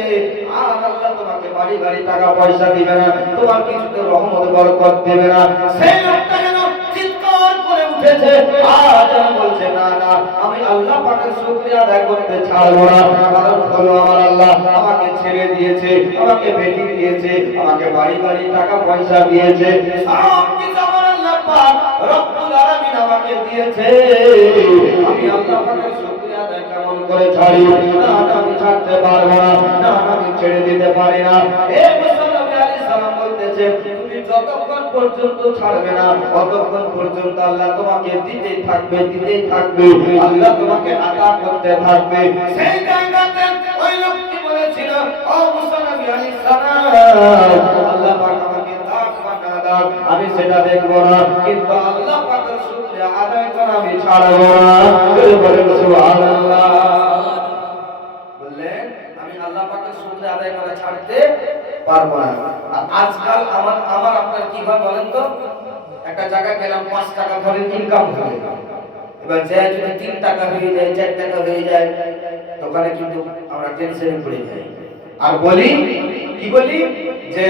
আর আল্লাহ তোমাকে বাড়ি বাড়ি টাকা পয়সা দিবে না, তোমার কিছুতে রহমত বরকত দেবে না। সেই লোকটা যেন চিৎকার করে উঠেছে আর বলছে না না আমি আল্লাহ পাকের শুকরিয়া আদায় করতে ছাড়বো না, কারণ হলো আমার আল্লাহ আমাকে ছেড়ে দিয়েছে, আমাকে বেটি দিয়েছে, আমাকে বাড়ি বাড়ি টাকা পয়সা দিয়েছে, সব কিছু আমার আল্লাহ পাক রব্বুল আলামিন আমাকে দিয়েছে, আমি আল্লাহ পাকের শুকরিয়া আদায় কেমন করে ছাড়ি? না আমি ছাড়তে পারবো না, না আমি ছেড়ে দিতে পারি না। এই মুসা নবী আলাইহিস সালাম বলতেছেন তুমি যতক্ষণ পর্যন্ত ছাড়বে না ততক্ষণ পর্যন্ত আল্লাহ তোমাকে দিতেই থাকবে, দিতেই থাকবে, আল্লাহ তোমাকে আতা করতে থাকবে। সেই জায়গাতে ওই লোকটি বলেছিল ও মুসা নবী আলাইহিস সালাম আল্লাহ পাক আমাকে দাগ বা না দাগ আমি সেটা দেখবো না, কিন্তু আল্লাহ পাকের শুকরিয়া আদায় করা আমি ছাড়বো না। বলেন সুবহানাল্লাহ। বললেন আমি আল্লাহ পাকের শুকরিয়া আদায় করা ছাড়তে পারবো না। আর আজকাল আমার আপনার কি হয় বলেন তো, একটা জায়গায় গেলাম 5 টাকা ধরে ইনকাম হবে, এবার যে যদি 3 টাকা হয়ে যায় 4 টাকা হয়ে যায় দোকানে কিন্তু আমরা টেনশনে পড়ে যাই আর বলি কি বলি যে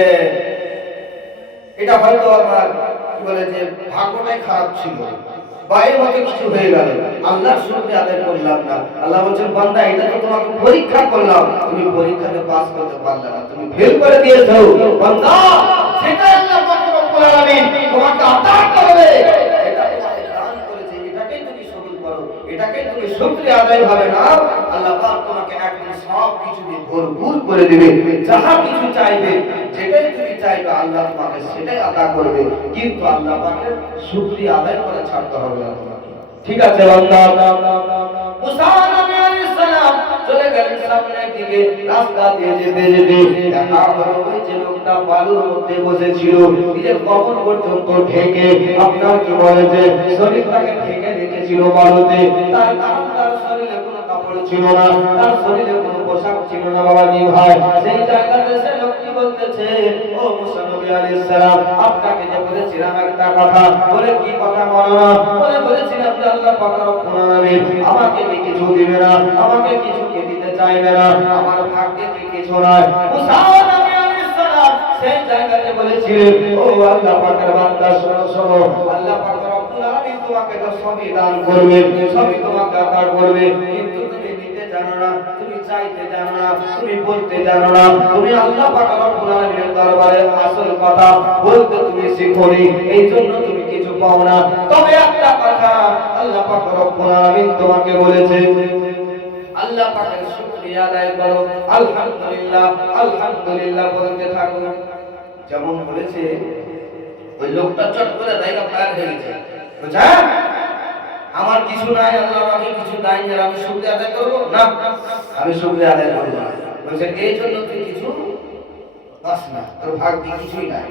এটা হয়তো আমার কি বলে যে ভাগ্যটাই খারাপ ছিল বা এর মতো কিছু হয়ে গেল, আল্লাহর শুকরিয়া আদায় করলাম না। আল্লাহ বলছেন বান্দা এটা তো তোমাকে পরীক্ষা করলাম, তুমি পরীক্ষাতে পাস করতে পারলে না, তুমি ফেল করে দিয়েছো বান্দা, সেটা আল্লাহ পাক রব্বুল আলামিন তোমাকে আতা করবে, এটা তোমাকে দান করেছে, এটাকেই তুমি কবুল করো, এটাকে তুমি শুকরিয়া আদায় ভাবে না, আল্লাহ পাক তোমাকে একদিন সব কিছু দিয়ে ভরপুর করে দিবে। যাহা কিছু চাইবে, যেটাই তুমি চাইবে আল্লাহ তোমাকে সেটাই আদা করবে, কিন্তু আল্লাহ পাকের শুকরিয়া আদায় করে ছাড়তে হবে না তোমাকে। ঠিক আছে বান্দা? মুসা নবী আলাইহিস সালাম চলে গেলেন সামনের দিকে, রাস্তা দিয়ে যেতে যেতে দেখা হলো ওই যে লোকটা বালুর মধ্যে বসেছিল, নিজের কবর পর্যন্ত ঢেকে, আপনার কি বলে যে শরীরটাকে ঢেকে রেখেছিল বালুতে। তার কারণ তার শরীরে কোনো কাপড় ছিল না, তার শরীরে কোনো পোশাক ছিল না বাবাজি ভাই। সেই জায়গাতে সে লোকটি বলতেছে, ও মুসা নবী আলাইহিস সালাম, আপনাকে যে বলেছিলাম একটা কথা, বলে কি কথা বলো না? বলেছিলাম যে আল্লাহ পাক রব্বুল আলামিন আমাকে কি কিছু দিবে না, আমাকে কিছু কি দিতে চাইবে না, আমার ভাগ্যে কি কিছু নাই। মুসা নবী আলাইহিস সালাম সেই জায়গাতে বলেছিলেন, ও আল্লাহ পাকের বান্দা শোনো শোনো, আল্লাহ পাক রব্বুল আলামিন তোমাকে তো সবই দান করবে, সবই তোমাকে আদা করবে, কিন্তু তুমি নিতে জানো না, তুমি চাইতে জানো না, তুমি বলতে জানো না, তুমি আল্লাহ পাক রব্বুল আলামিনের দরবারে আসল কথা বলতে তুমি শিখোনি, এই জন্য তুমি কিছু পাও না। তবে একটা কথা আল্লাহ পাক রব্বুল আলামিন তোমাকে বলেছে, আল্লাহ পাকের শুকরিয়া আদায় করো, আলহামদুলিল্লাহ আলহামদুলিল্লাহ বলতে থাকো। যেমন বলেছে ওই লোকটা চট করে জায়গা পার হয়ে গেছে, বুঝা আমার কিছু নাই, আল্লাহ আমাকে কিছু দেয়নি, আর আমি শুকরিয়া আদায় করব না, আমি শুকরিয়া আদায় করব না। বলছে এই জন্য তুই কিছু পাস না, তোর ভাগ্যে কিছুই নাই,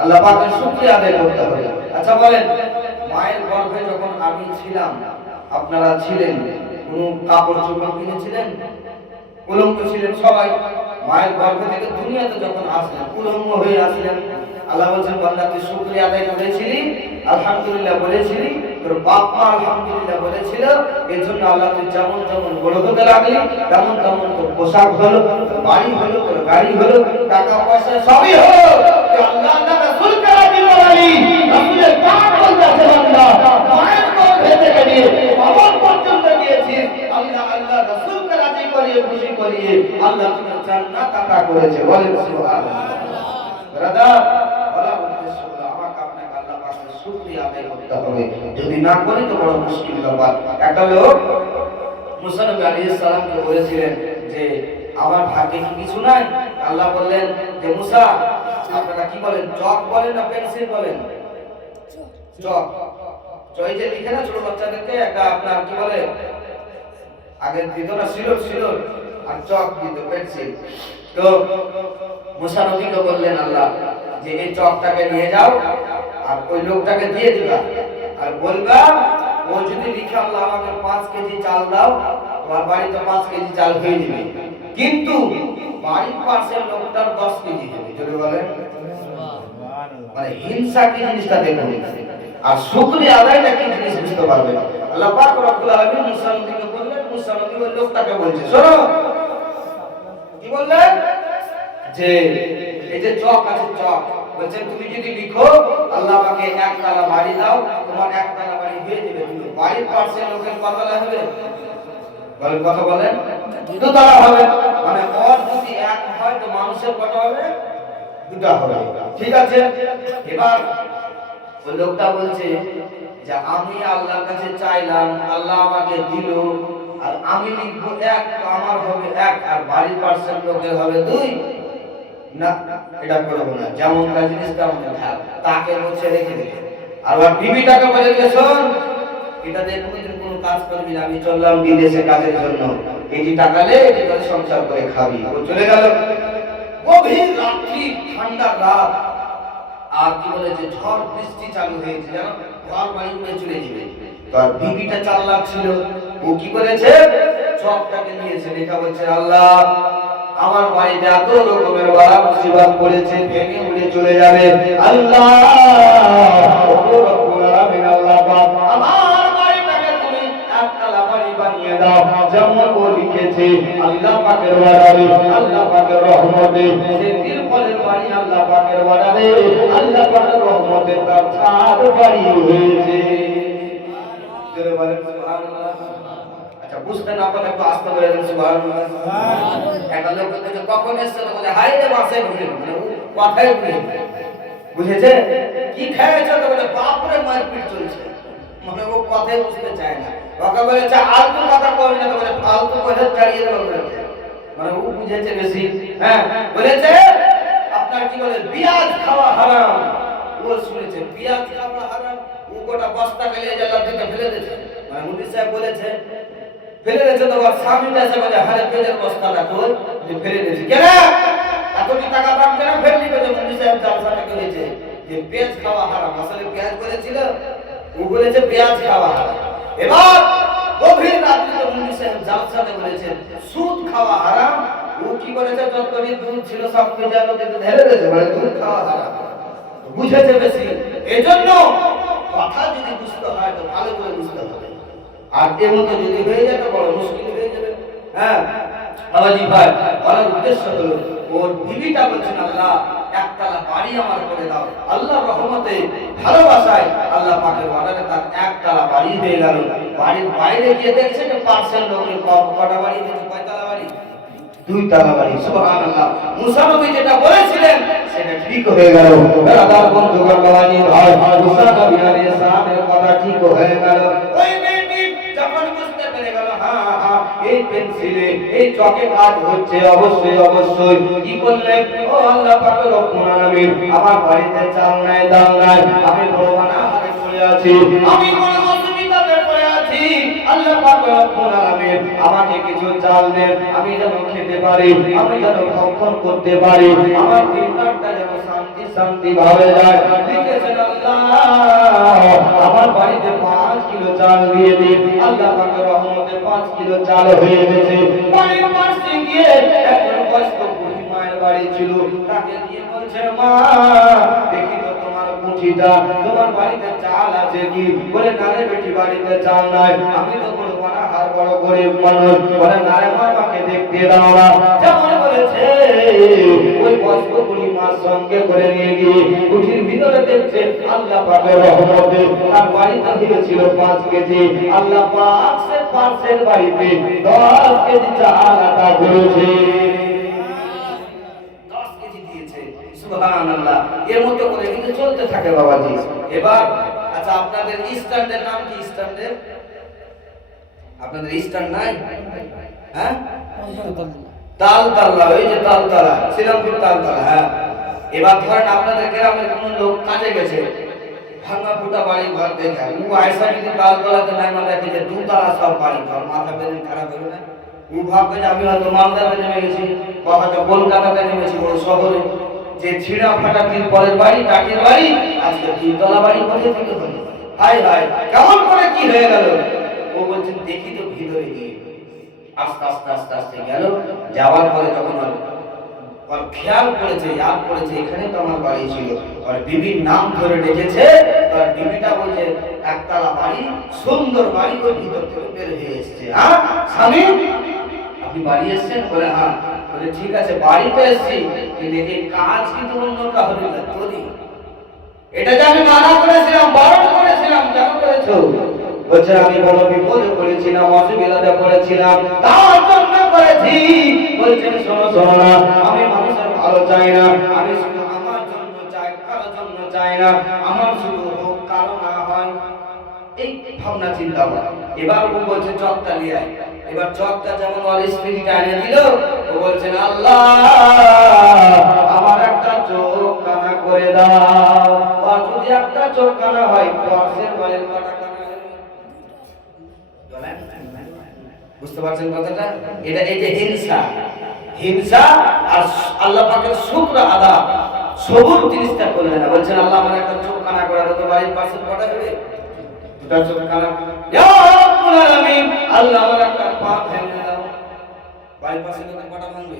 আল্লাহ পাকের শুকরিয়া আদায় করতে হবে। আচ্ছা বলেন, মায়ের গর্ভে যখন আমি ছিলাম, আপনারা ছিলেন, কোনো কাপড় চোপড় কিনেছিলেন? উলঙ্গ ছিলেন সবাই। মায়ের গর্ভ থেকে দুনিয়াতে যখন আসলেন উলঙ্গ হয়ে আসলেন, আল্লাহ বলছেন বান্দা তুই শুকরিয়া আদায় করেছিলি, আলহামদুলিল্লাহ বলেছিলি, তোর বাপ মা আলহামদুলিল্লাহ বলেছিল, এই জন্য আল্লাহ তুই যেমন যেমন বড় হতে লাগলি, তেমন তেমন তোর পোশাক হলো, তোর বাড়ি হলো, তোর গাড়ি হলো, টাকা পয়সা সবই হলো। আল্লাহ না রাসূলকে রাজি করালি, রাসূলের পাক বলতেছে বান্দা মায়ের গর্ভে থেকে নিয়ে কবর পর্যন্ত গিয়েছিস, আল্লাহ আল্লাহ রাসূলকে রাজি করিয়ে খুশি করিয়ে আল্লাহ তোকে জান্নাত আতা করেছে। বলেন সুবহানাল্লাহ। ব্রাদার বলা উদ্দেশ্য হলো আমাকে আপনাকে আল্লাহ পাকের শুকরিয়া আদায় করতে হবে, যদি না করি তো বড় মুশকিল ব্যাপার। একটা লোক মুসা নবী আলাইহিস সালামকে বলেছিলেন যে আমার ভাগ্যে কি কিছু নাই? আল্লাহ বললেন যে মুসা, আপনারা কি বলেন, চক বলেন না পেন্সিল বলেন? চক। চক যে লিখে না ছোট বাচ্চাদেরকে, একটা আপনার কি বলে আগে দিত না সিলট সিলট, আর চক দিত পেন্সিল। তো মুসা নবীকে বললেন আল্লাহ যে এই চকটাকে নিয়ে যাও আর ওই লোকটাকে দিয়ে দিবা, আর বলবা ও যদি লিখে আল্লাহ আমাকে 5 কেজি চাল দাও, তোমার বাড়িতে 5 কেজি চাল হয়ে যাবে, কিন্তু বাড়ির পাশের লোকটার 10 কেজি হবে। যদি বলেন মানে হিংসা কি জিনিসটা দেখুন, আর শুকরিয়া আদায়টা কি জিনিস বুঝতে পারবেন। আল্লাহ পাক রব্বুল আলামিন মুসা নবীকে বললেন, মুসা নবী ওই লোকটাকে বলছে শোনো, কি বললেন যে এই যে চক আছে, চক বলছেন তুমি যদি লিখো আল্লাহ আমাকে 1 তালা বাড়ি দাও, তোমার 1 তালা বাড়ি হয়ে যাবে, কিন্তু বাড়ির পাশে লোকের কত তালা হবে? বলেন কথা বলেন, 2 তালা হবে। মানে ওর যদি 1 হয় তো মানুষের কত হবে? 2টা হবে। ঠিক আছে, এবার ওই লোকটা বলছে যে আমি আল্লাহর কাছে চাইলাম, আল্লাহ আমাকে দিল, আর আমি লিখবো 1 তো আমার হবে 1, আর বাড়ির পাশের লোকের হবে 2। না, এটা করব না, যেমন কাজ জিনিসটা মনে থাক, তাকে বলছে রেখে দিবে। আর ওর বিবিটাকে বলে দিলে শোন, এটা দিয়ে কোনোদিন কোনো কাজ করবি না, আমি চললাম বিদেশে কাজের জন্য, এই যে টাকা লে এটা করে সংসার করে খাবি। ও চলে গেল। গভীর রাত্রি, ঠান্ডা রাত, আর কি বলে যে ঝড় বৃষ্টি চালু হয়েছে, যেন ঘর বাড়ি উড়ে চলে যাবে। তার বিবিটা চালাক ছিল, ও কি করেছে, চকটাকে নিয়েছে, লেখা বলছে আল্লাহ আমার বাড়িতে এত রকমের বালা মুসিবত পড়েছে, ভেঙে উড়ে চলে যাবে, আল্লাহ রব্বুল আলামিন আল্লাহ পাক আমার বাড়িটাকে তুমি 1 তালা বাড়ি বানিয়ে দাও, যেমন ও লিখেছে আল্লাহ পাকের ওয়াদাতে, আল্লাহ পাকের রহমতে সে তিরপলের বাড়ি আল্লাহ পাকের ওয়াদাতে, আল্লাহ পাকের রহমতে তার ছাদ বাড়ি হয়েছে। জোরে বলেন সুবহানাল্লাহ। আচ্ছা বুঝতে না পারলে একটু আস্তে বলে দেন সুবহানাল্লাহ। একটা লোক বলতে কখন এসেছে, বলে হাই রে বাসে ঢুকে, মানে কথাই বুঝেছে কি খেয়েছে, তো বলে বাপরে মারপিট চলছে, মানে ও কথাই বুঝতে চায় না। ওকে বলেছে আলতু কথা কই না, বলে ফালতু কথা চালিয়ে দেবো বলেছে, মানে ও বুঝেছে বেশি। হ্যাঁ বলেছে আপনার কি বলে পেঁয়াজ খাওয়া হারাম, ও শুনেছে পেঁয়াজ খাওয়া হারাম, ও গোটা বস্তা ফেলে জালাল থেকে ফেলে দিয়েছে। মানে মুফতি সাহেব বলেছে ফেলে দিয়েছে, তো ওর স্বামীটা এসে বলে হারে পেঁয়াজের বস্তাটা তোর যে ফেলে দিয়েছে কেন, এতটি টাকা দাম কেন ফেললি? বলে মুফতি সাহেব জালসাটা করেছে যে পেঁয়াজ খাওয়া হারাম, আসলে পেঁয়াজ বলেছিল, ও বলেছে পেঁয়াজ খাওয়া হারাম। এবার গভীর রাত্রিতে মুফতি সাহেব জালসাতে বলেছেন সুদ খাওয়া হারাম, ও কি করেছে যতটি দুধ ছিল সব কিছু আলোতে ঢেলে দিয়েছে, মানে দুধ খাওয়া হারাম, বুঝেছে বেশি। এজন্য কথা যদি বুঝতে হয় তো ভালো করে বুঝতে হবে, আর এর মতো যদি হয়ে যায় তো বড় মুশকিল হয়ে যাবে। হ্যাঁ বাবাজি ভাই, বলার উদ্দেশ্য হলো ওর বিবিটা বলছেন আল্লাহ একতলা বাড়ি আমার করে দাও। আল্লাহর রহমতে ভালোবাসায় আল্লাহ পাকের অর্ডারে তার একতলা বাড়ি হয়ে গেল। বাড়ির বাইরে গিয়ে দেখছে যে পার্সেন্ট লোকের কটা বাড়ি হয়েছে, কয়তলা বাড়ি? 2 তলা বাড়ি। সুবহানাল্লাহ, মুসা নবী যেটা বলেছিলেন সেটা ঠিক হয়ে গেল। ব্রাদার বন্ধুগণ বাবাজি ভাই, মুসা নবী আলাইহিস সালামের কথা ঠিক হয়ে গেল। ওই মেয়েটি যখন বুঝতে পেরে গেল হ্যাঁ এই পেন্সিলে এই চকে কাজ হচ্ছে, অবশ্যই অবশ্যই কি করলেন, ও আল্লাহ পাক রব্বুল আলামিন আমার বাড়িতে চাল নাই ডাল নাই, আমি বড় অনাহারে পড়ে আছি, আমি বড় অসুবিধাতে পড়ে আছি, আল্লাহ পাক রব্বুল আলামিন আমাকে কিছু চাল দেন, আমি যেন খেতে পারি, আমি যেন ভক্ষণ করতে পারি, আমার দিনটা যেন শান্তি শান্তি ভাবে যায়। লিখেছেন আল্লাহ আমার বাড়িতে 5 কিলো চাল দিয়ে দিন। আল্লাহ পাকের রহমতে 5 কিলো চাল হয়ে গেছে। বাড়ির পাশে গিয়ে একজন বয়স্ক বুড়ি মায়ের বাড়ি ছিল, তাকে গিয়ে বলছে মা দেখি তো তোমার মুঠিটা, তোমার বাড়িতে চাল আছে কি? বলে না রে বেটি বাড়িতে চাল নাই, আমি তো বড় অনাহার বড় গরিব মানুষ। বলে না রে মা আমাকে দেখতে দাও না। যেমন বলেছে ওই বয়স্ক বুড়ি মার সঙ্গে করে নিয়ে গিয়ে কুঠির ভিতরে দেখছে আল্লাহ পাকের রহমতে তার বাড়িতে দিয়েছিল 5 কেজি। আল্লাহ পাক সে পাশের বাড়িতে 10 কেজি চাল আটা করেছে, 10 কেজি দিয়েছে। সুবহানাল্লাহ, এর মতো করে কিন্তু চলতে থাকে বাবাজি। এবার আচ্ছা আপনাদের স্ট্যান্ডের নাম কি? স্ট্যান্ডের আপনাদের স্ট্যান্ড নাই? হ্যাঁ তালতলা, ওই যে তালতলা, শ্রীরামপুর তালতলা। হ্যাঁ এবার ধরেন আপনাদের গ্রামের কোন লোক কাজে গেছে, ভাঙা ফুটা বাড়ি ঘর দেখে ও আয়সা যদি তালতলাতে নাই মানে দেখে যে 2 তলা সব বাড়ি ঘর, মাথা বেদন খারাপ হবে না? ও ভাববে যে আমি হয়তো মালদাতে নেমে গেছি বা হয়তো কলকাতাতে নেমেছি বড় শহরে, যে ছিঁড়া ফাটা 3 পরের বাড়ি টাকির বাড়ি আজকে 2 তলা বাড়ি কোথা থেকে হলো? হাই হাই কেমন করে কি হয়ে গেল? ও বলছেন দেখি তো ভিতরে গিয়ে। আস্তে আস্তে আস্তে আস্তে গেল, যাওয়ার পরে যখন আর খেয়াল করেছে ইয়াদ করেছে এখানে তো আমার বাড়ি ছিল, আর বিবির নাম ধরে ডেকেছে, আর বিবিটা বলছে একতলা বাড়ি সুন্দর বাড়ি, ওই ভিতর থেকে বের হয়ে এসেছে। হ্যাঁ স্বামী আপনি বাড়ি এসেছেন? বলে হ্যাঁ। বলে ঠিক আছে বাড়িতে এসেছি, কিন্তু এই কাজ কিন্তু অন্য কাউকে না তোরই, এটা যে আমি মানা করেছিলাম বারণ করেছিলাম কেন করেছো? বলছে আমি বড় বিপদে পড়েছিলাম, অসুবিধাতে পড়েছিলাম তার জন্য করেছি। বলছেন শোনো শোনো না, আমি মানুষের ভালো চাই না, আমি শুধু আমার জন্য চাই, কারোর জন্য চাই না, আমার শুধু হোক কারো না হয়, এই ভাবনা চিন্তা করে। এবার ও বলছে চকটা নিয়ে আয়। এবার চকটা যেমন ওর স্ত্রীটা এনে দিল, ও বলছেন আল্লাহ আমার একটা চোখ কানা করে দাও, আর যদি একটা চোখ কানা হয় পাশের বাড়ির কটা কানা হবে? বুঝতে পারছেন কথাটা? এটা এই যে হিংসা, হিংসা আর আল্লাহ পাকের শুকর আদা, সবুর জিনিসটা করলেন না। বলছেন আল্লাহ আমার একটা চোখ কানা করে দাও, তো বাড়ির পাশে কটা হবে? 2টা চোখ কানা। ইয়া রাব্বুল আলামিন আল্লাহ আমার একটা পা ভেঙে দাও, বাড়ির পাশে কটা ভাঙবে?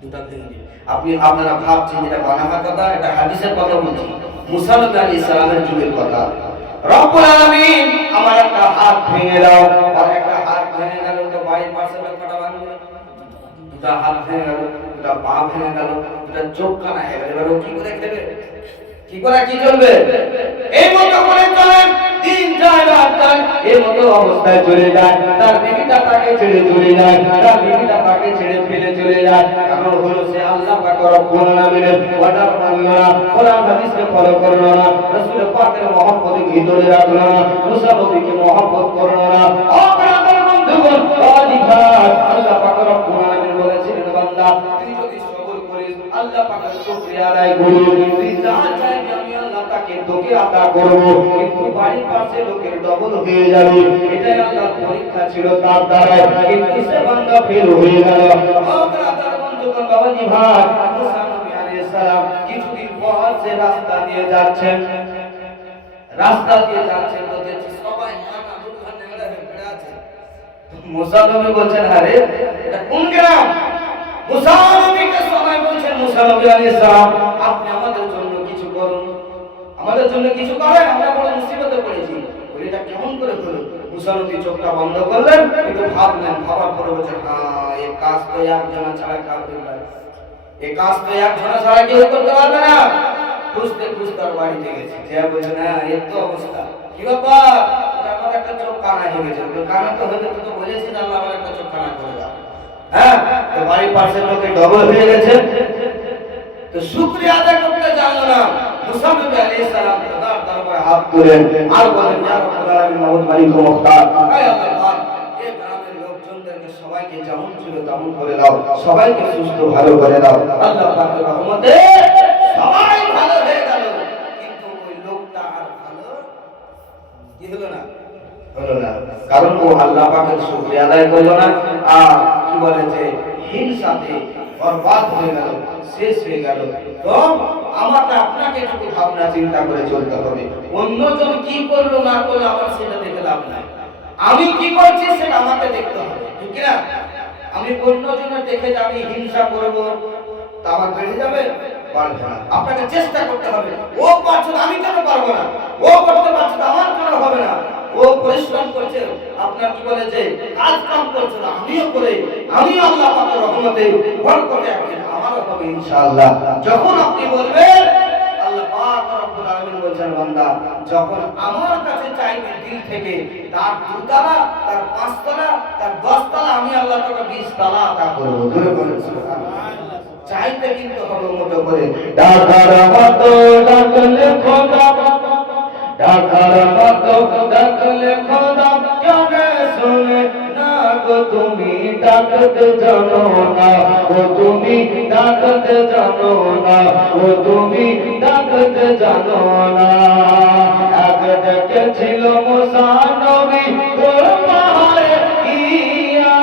2টা ভেঙে যাবে। আপনি আপনারা ভাবছেন এটা বানানোর কথা, এটা হাদিসের কথা বলছি, মুসা নবী আলাইহিস সালামের যুগের কথা। রব্বুল আলামিন আমার একটা হাত ভেঙে দাও, আর একটা হাত ভেঙে গেল তো বাড়ির পাশে কটা ভাঙবে? 2টা হাত ভেঙে গেল, 2টা পা ভেঙে গেল, 2টা চোখ কানা হয়ে গেল। এবার ও কি করে খেবে? কি করে কি চলবে? এই মতো করে চলেন দিন যায় রাত যায় এর মতো অবস্থায় চলে যায়, তার বিবিটা তাকে ছেড়ে চলে যায়, তার বিবিটা তাকে ছেড়ে ফেলে চলে যায়। কারণ হলো সে আল্লাহ পাক রব্বুল আলামিনের ওয়াদার মানলো না, কোরআন হাদিসকে ফলো করলো না, রাসূল পাকের মহব্বতকে ভিতরে রাখলো না, মুসা নবীকে মহব্বত করলো না। ও ব্রাদার বন্ধুগণ, আলিঘাট আল্লাহ পাক রব্বুল আলামিন বলেছিলেন বান্দা তুই যদি সবর করিস আল্লাহ পাকের শুকরিয়া আদায় করিস, তুই যা চাইবি আমি আল্লাহ তাকে তোকে আতা করব, কিন্তু বাড়ির পাশে লোকের ডবল হয়ে যাবে। এটাই আল্লাহর পরীক্ষা ছিল তার দ্বারা, কিন্তু সে বান্দা ফেল হয়ে গেল। ও ব্রাদার বন্ধুগণ, বাবাজি ভাই, মুসা নবী আলাইহিস সালাম কিছুদিন পর সে রাস্তা দিয়ে যাচ্ছেন, রাস্তা দিয়ে যাচ্ছেন তো দেখছি সবাই কানা দুলহান নেগড়া হয়ে পড়ে আছে। মুসা নবী বলছেন আরে এটা কোন গ্রাম? মুসা নবীকে সবাই বলছেন মুসা নবী আলাইহিস সালাম আপনি আমাদের জন্য কিছু করুন, আমাদের জন্য কিছু করেন, আমরা বড় মুসিবতে পড়েছি। বলি এটা কেমন করে হলো? মুসা নবী চোখটা বন্ধ করলেন, একটু ভাবলেন, ভাবার পরে বলছেন হ্যাঁ এই কাজ তো একজনা ছাড়া কাউকে পারে, এই কাজ তো একজনা ছাড়া কেউ করতে পারবে না। খুঁজতে খুঁজতে আর বাড়িতে গেছি, যে বলছে না এর তো অবস্থা কি ব্যাপার, আমার একটা চোখ কানা হয়ে গেছে, কানা তো হয়ে তো বলেছি না আমার একটা চোখ কানা করে দাও। হ্যাঁ তো বাড়ির পাশের লোকে ডবল হয়ে গেছে, তো শুকরিয়া আদায় করতে জানলো না। মুসা নবী আলাইহিস সালাম খোদার দরবারে হাত তুলেন আর বলেন ইয়া রাব্বুল আলামিন মাবুদ মালিক ও মুখতার, হে আল্লাহ এই গ্রামের লোকজনদেরকে সবাইকে যেমন ছিল তেমন করে দাও, সবাইকে সুস্থ ভালো করে দাও। আল্লাহ পাকের রহমতে সবাই ভালো হয়ে গেল, কিন্তু ওই লোকটা আর ভালো কি হলো না, হলো না, কারণ ও আল্লাহ পাকের শুকরিয়া আদায় করলো না, আর কি বলে যে হিংসাতে বরবাদ হয়ে গেল, শেষ হয়ে গেল। তো আমাকে আপনাকে একটু ভাবনা চিন্তা করে চলতে হবে, অন্যজন কি করলো না করলো আমার সেটা দেখে লাভ নাই, আমি কি করছি সেটা আমাকে দেখতে হবে, ঠিক না? আমি অন্যজনের দেখে যে আমি হিংসা করবো তা আমার বেড়ে যাবে, পারবে না। আপনাকে চেষ্টা করতে হবে, ও পারছে আমি কেন পারবো না, ও করতে পারছে আমার কেন হবে না, ও পরিশ্রম করছে আপনার কি বলে যে কাজ কাম করছে না আমিও করে, আমি আল্লাহ পাকের রহমতে বরকতে একদিন আমারও হবে ইনশাআল্লাহ। যখন আপনি বলবেন আল্লাহ পাক রব্বুল আলামিন বলেন বান্দা যখন আমার কাছে চাইবে দিল থেকে, তার দুতলা, তার পাঁচতলা, তার 10 তলা আমি আল্লাহ তাআলা 20 তলা আতা করব। জোরে বলেন সুবহানাল্লাহ। চাইতে কিন্তু হবে মতো করে, ডাকার মতো ডাকলে খোদা, ডাকার মতো ডাকলে খোদা জানে শুনে না গো তুমি ডাকতে জানো না, ও তুমি ডাকতে জানো না, ও তুমি ডাকতে জানো না। এক ডেকেছিল মুসা নবী তোর পাহাড়ে গিয়া,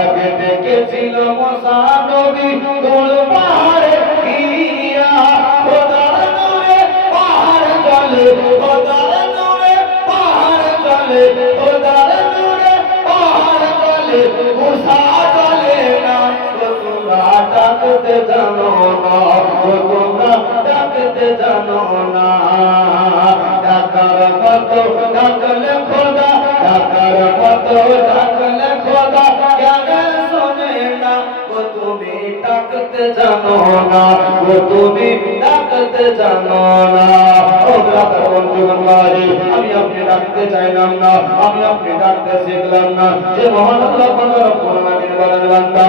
এক ডেকেছিল মুসা নবী তোর পাহাড়ে গিয়া, খোদার নূরে পাহাড় চলে, খোদার নূরে পাহাড় চলে, খোদার নূরে পাহাড় চলে, মুসা চলে না। তোমরা ডাকতে জানো না, তোমরা ডাকতে জানো না। ডাকার মতো ডাকলে খোদা, ডাকার মতো ডাকলে খোদা জ্ঞানে শোনে না, ও তুমি ডাকতে জানো না, ও তুমি ডাকতে জানো না। ও ব্রাদার বন্ধুগণ ভাই, আমি আপনি ডাকতে চাইলাম না, আমি আপনি ডাকতে শিখলাম না, যে মহান আল্লাহ পাক রব্বুল আলামিন বলেন বান্দা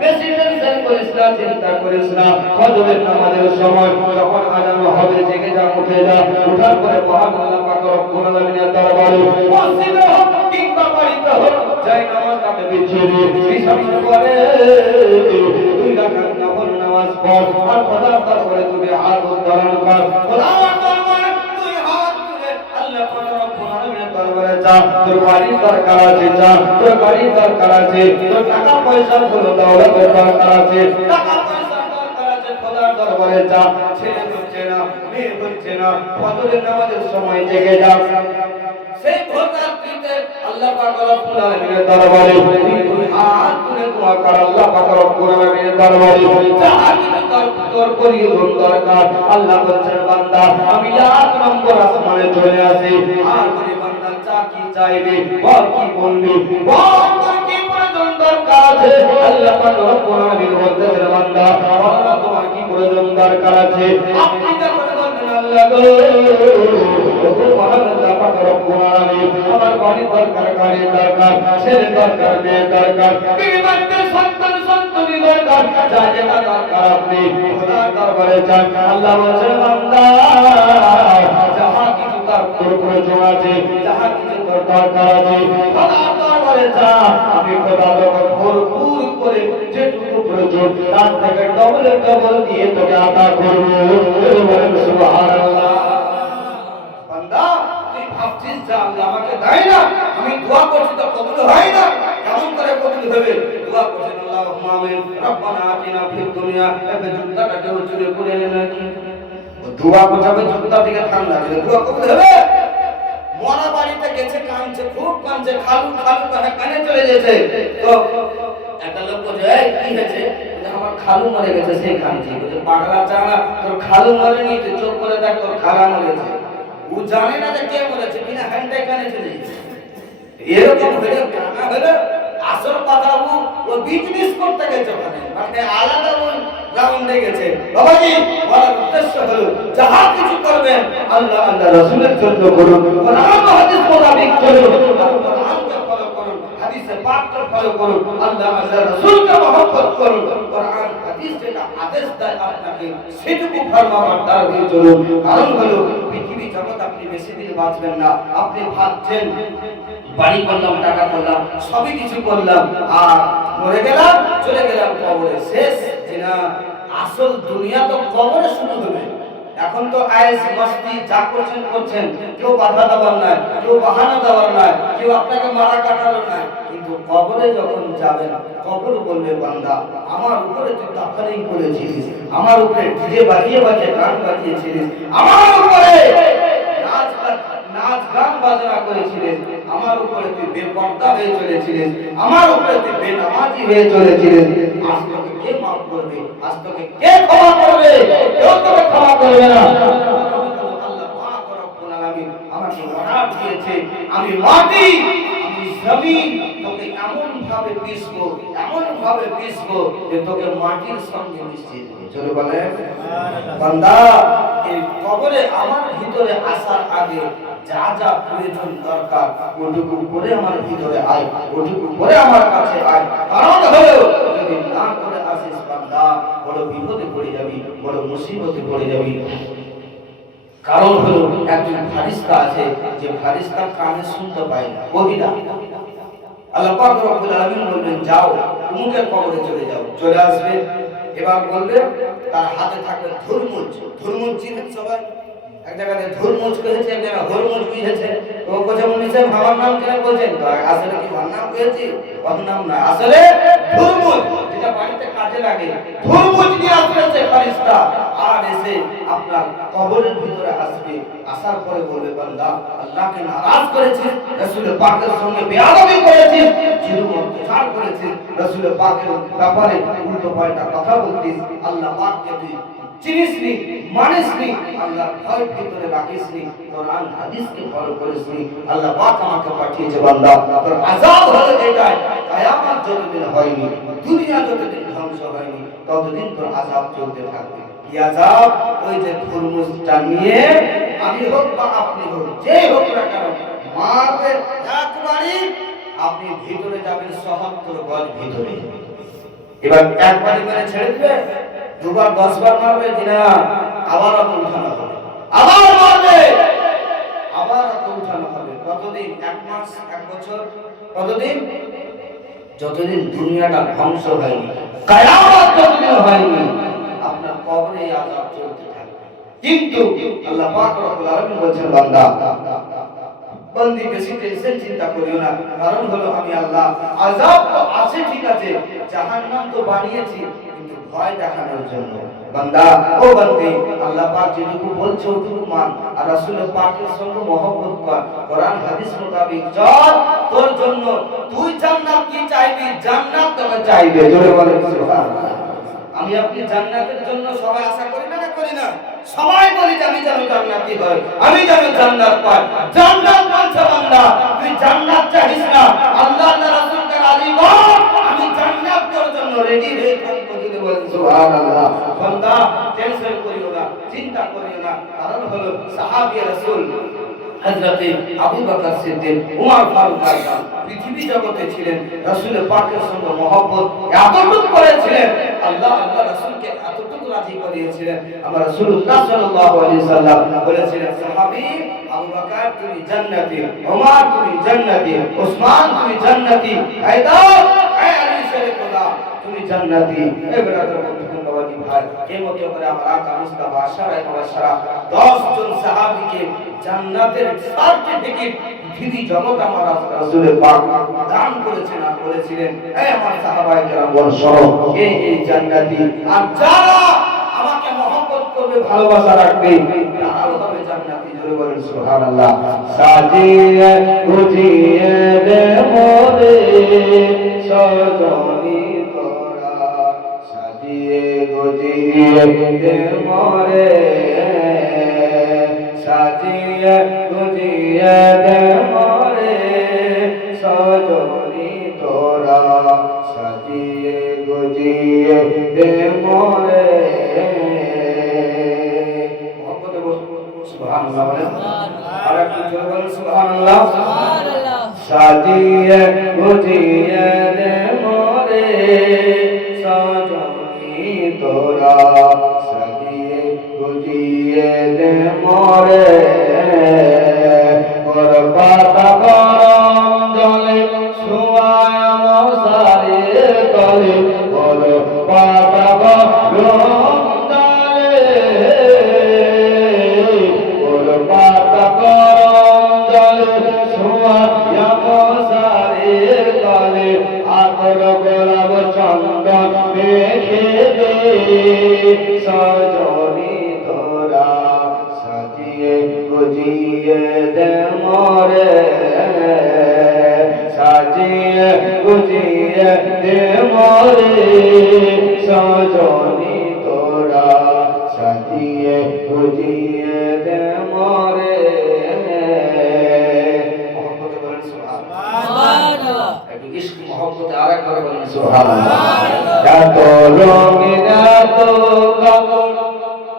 বেশি টেনশন করিস না, চিন্তা করিস না, ফজরের নামাজের সময় যখন আযান হবে জেগে যা, উঠে যা, উঠার পরে মহান আল্লাহ পাক রব্বুল আলামিনের দরবারে মসজিদে হোক কিংবা বাড়িতে হোক যাই নামাজটাকে বিছিয়ে দিয়ে বিছানার পরে 2 রাকাত নফল নামাজ পড়, আর খোদার দরবারে তুমি হাত উত্তোলন কর, খোদার দরবারে তুই হাত তুলে আল্লাহ পাক রব্বুল আলামিনের দরবারে যা, তোর বাড়ির দরকার আছে যা, তোর গাড়ির দরকার আছে, তোর টাকা পয়সার কোনো দৌলতের দরকার আছে, টাকা পয়সার দরকার আছে, খোদার দরবারে যা। ছেলে হচ্ছে না, মেয়ে হচ্ছে না, ফজরের নামাজের সময় জেগে যা, সেই ভোর রাত্রিতে আল্লাহ পাক রব্বুল আলামিনের দরবারে তুই হাত তুলে দোয়া কর, আল্লাহ পাক রব্বুল আলামিনের দরবারে যা তোর পরিজন দরকার। আল্লাহ বলছেন বান্দা আমি 1 নম্বর আসমানে চলে আসি, আর বলি বান্দা যা কি চাইবে বল, কি বলবি বল, তোর কি প্রয়োজন দরকার আছে। আল্লাহ পাক রব্বুল আলামিন বলতেছেন বান্দা বল তোমার কি প্রয়োজন দরকার আছে। আপনি যখন আল্লাহ গো মহান আল্লাহ পাক রব্বুল আলামিন আমার বাড়ির দরকার গাড়ির দরকার ছেলে দরকার মেয়ে দরকার বিবাহিত সন্তান সন্ততি দরকার যা যেটা দরকার আপনি খোদার দরবারে যান আল্লাহ বলেন বান্দা যাহা কিছু তার প্রয়োজন আছে যাহা কিছু তোর দরকার আছে খোদার দরবারে যা আমি খোদা তোকে ভরপুর করে যেটুকু প্রয়োজন তার থেকে ডবল ডবল দিয়ে তোকে আদা করব বলেন সুবহানাল্লাহ। বান্দা তুই ভাবছিস যে আল্লাহ আমাকে দেয় না আমি দোয়া করছি তো কবুল হয় না কেমন করে কবুল হবে দোয়া করছেন আল্লাহুম্মা আমিন রব্বানা আতিনা ফিদ দুনিয়া এবে জুতাটাকে উচুরে করে নাকি দোয়া করবে জুতা থেকে ঠান্ডা দিলে দোয়া কবুল হবে মরা বাড়িতে গেছে কাঁদছে খুব কাঁদছে খালু খালু কথা কানে চলে গেছে তো একটা লোক বলে এই কি হয়েছে আমার খালু মরে গেছে সেই কাঁদছে বলে পাগলা চানা তোর খালু মরেনি তুই চোখ করে দেখ তোর খালা মরেছে ও জানে না যে কে মরেছে বিনা হ্যান্ডে কানে চলে গেছে এরকম হলে কানা হলো আসল কথা ও বিজনেস করতে গেছে ওখানে মানে আলাদা ওই গ্রাউন্ডে গেছে বাবাজি বলার উদ্দেশ্য হলো যাহা কিছু করবেন আল্লাহ আল্লাহ রাসূলের জন্য করুন কোরআন ও হাদিস মোতাবেক চলুন কোরআনকে ফলো করুন হাদিসে পাককে ফলো করুন আল্লাহ আল্লাহ রাসূলকে মহব্বত করুন কোরআন হাদিস যেটা আদেশ দেয় আপনাকে সেটুকু ফরমাবরদার হয়ে চলুন কারণ হলো পৃথিবী জগৎ আপনি বেশি দিন বাঁচবেন না আপনি ভাবছেন বাড়ি করলাম টাকা করলাম সবই কিছু করলাম আর মরে গেলাম চলে গেলাম কবরে শেষ না আসল দুনিয়া তো কবরে শুরু হবে এখন তো আয়েশ মস্তি যা করছেন করছেন কেউ বাধা দেওয়ার নাই কেউ বাহানা দেওয়ার নাই কেউ আপনাকে মারা কাটালো না কিন্তু কবরে যখন যাবেন কবর বলবে বান্দা আমার উপরে তুই তাফারিং করেছিস আমার উপরে ডিজে বাজিয়ে বাজিয়ে গান বাজিয়েছিস আমার উপরে নাচ গান বাজনা করেছিলেন আমার উপরে তুই বেপরদা হয়ে চলেছিলেন আমার উপরে তুই বেনামাজি হয়ে চলেছিলেন আজ তোকে কে মাফ করবে আজ তোকে কে ক্ষমা করবে কেউ তোকে ক্ষমা করবে না আল্লাহ পাক রব্বুল আলামিন আমাকে অর্ডার দিয়েছে আমি মাটি আমি জমিন তোকে এমন ভাবে পিসবো যে তোকে মাটির সঙ্গে মিশিয়ে দেব চলে বলে বান্দা এই কবরে আমার ভিতরে আসার আগে যা যা প্রয়োজন দরকার ওটুকু করে আমার ভিতরে আয় ওটুকু করে আমার কাছে আয় কারণ হলো যদি না করে আসিস বান্দা বড় বিপদে পড়ে যাবি বড় মুসিবতে পড়ে যাবি কারণ হলো একজন ফারিস্তা আছে যে ফারিস্তা কানে শুনতে পায় না ওহিদা আল্লাহ পাক রব্বুল আলামিন বলবেন যাও উমুকের কবরে চলে যাও চলে আসবে এবার বলবে তার হাতে থাকবে ধর্মুজ চিনেন সবাই এক জায়গায় ধর্মুজ করেছে এক জায়গায় হরমুজ বুঝেছে তো কোচে মনিছে আমার নাম কেন বলছেন আসলে কি আমার নাম করেছি ওর নাম না আসলে ধর্মুজ যেটা বাড়িতে কাজে লাগে ধর্মুজ নিয়ে আসছে ফারিস্তা আর এসে আপনার কবরের ভিতরে আসবে আসার পরে বলবে বান্দা আল্লাহকে নারাজ করেছিস রাসূল পাকের সঙ্গে বেয়াদবি করেছিস জুলুম অত্যাচার করেছিস রাসূল পাকের ব্যাপারে উল্টো পাল্টা কথা বলতিস আল্লাহ পাককে তুই চিনিসনি মানিসনি আল্লাহ ভয় ভিতরে রাখিসনি কোরআন হাদিসকে ফলো করিসনি আল্লাহ পাক আমাকে পাঠিয়েছে বান্দা তোর আযাব হলো এটাই কিয়ামত যতদিন হয়নি দুনিয়া যতদিন ধ্বংস হয়নি ততদিন তোর আযাব চলতে থাকবে কি আযাব ওই যে তরমুজটা নিয়ে আমি হোক বা আপনি হোক যে হোক না কেন মারবে একবারই আপনি ভিতরে যাবেন ৭৭ গজ ভিতরে এবার একবারই মেরে ছেড়ে দিবে দুবার 10 বার মারবে কিনা আবার উঠানো হবে আবার মারবে আবার উঠানো হবে কতদিন এক মাস এক বছর কতদিন যতদিন দুনিয়াটা ধ্বংস হয়নি কিয়ামত যতদিন হয়নি আপনার কবরে আযাব চলতে থাকবে কিন্তু আল্লাহ পাক রব্বুল আলামিন বলেন বান্দা বন্দি বেশি টেনশন চিন্তা করিও না কারণ হলো আমি আল্লাহ আযাব তো আছে ঠিক আছে জাহান্নাম তো বানিয়েছি কিন্তু ভয় দেখানোর জন্য বান্দা ও বান্দি আল্লাহ পাক যেটুকু বলছে ওটুকু মান আর রাসূল পাকের সঙ্গে মহব্বত কর কোরআন হাদিস মোতাবেক চল তোর জন্য তুই জান্নাত কি চাইবি জান্নাত তোকে চাইবে জোরে বলেন সুবহানাল্লাহ আমি আপনি জান্নাতের জন্য সবাই আশা করি না সবাই বলি যে আমি যেন জান্নাতি হই আমি যেন জান্নাত পাই জান্নাত বলছে বান্দা তুই জান্নাত চাইস না আল্লাহ আল্লাহ রাসূলকে রাজি কর আমি জান্নাত তোর জন্য রেডি হয়ে থাকবো যদি বলেন সুবহানাল্লাহ বান্দা টেনশন করিও না চিন্তা করিও না কারণ হলো সাহাবী রাসূল হযরতে আবু বকর সিদ্দিক, উমর ফারুক আযম পৃথিবী জগতে ছিলেন, রাসূল পাকের সঙ্গে মহব্বত এতটুকু করেছিলেন, আল্লাহ রাসূলকে এতটুকু রাজি করিয়েছিলেন। আমার রাসূলুল্লাহ সাল্লাল্লাহু আলাইহি সাল্লাম বলেছিলেন, সাহাবী আবু বকর তুমি জান্নাতি, উমর তুমি জান্নাতি, উসমান তুমি জান্নাতি, হায়দার আলী শেরে খোদা তুমি জান্নাতি। এই ব্রাদার বন্ধুগণ বাবাজি ভাই, এই মত করে আমার আকা মুস্তাফা আশারায়ে মুবাশশারা 10 জন সাহাবীকে জান্নাতের সার্টিফিকেট পৃথিবী জগৎ আমার রাসূল পাক দান করেছেন আর বলেছিলেন, এই আমার সাহাবায়ে কেরাম বলসহ এই জান্নাতি, আর যারা আমাকে মহব্বত করবে ভালোবাসা রাখবে তারাও হবে জান্নাতি। জোরে বলেন সুবহানাল্লাহ। সাজিয়ে গুজিয়ে দে মোরে সজনী তোরা, সাজিয়ে গুজিয়ে দে মোরে, সাজিয়ে গুজিয়ে দে মোরে সজনী তোরা, সাজিয়ে গুজিয়ে দে মোরে। মহব্বতে সুবহানাল্লাহ বলেন, আর একটু জোরে বলেন সুবহানাল্লাহ। সাজিয়ে গুজিয়ে দে মোরে সজনী তোরা, সাজিয়ে গুজিয়ে দে মোরে, ওর পাতা গরম জলে শুয়ায় মশারি তলে, ওর পাতা গরম জলে, ওর পাতা গরম জলে শুয়ায় মশারি তলে, আতর গোলাপ চন্দন মেখে দে সজনী তোরা, সাজিয়ে গুজিয়ে দে মোরে, সাজিয়ে গুজিয়ে দে মোরে সজনী তোরা, সাজিয়ে গুজিয়ে দে মোরে। মহব্বতে বলেন সুবহানাল্লাহ। একটু ইশক মহব্বতে আরেকবার বলেন সুবহানাল্লাহ। এত রঙিন এত কাপড়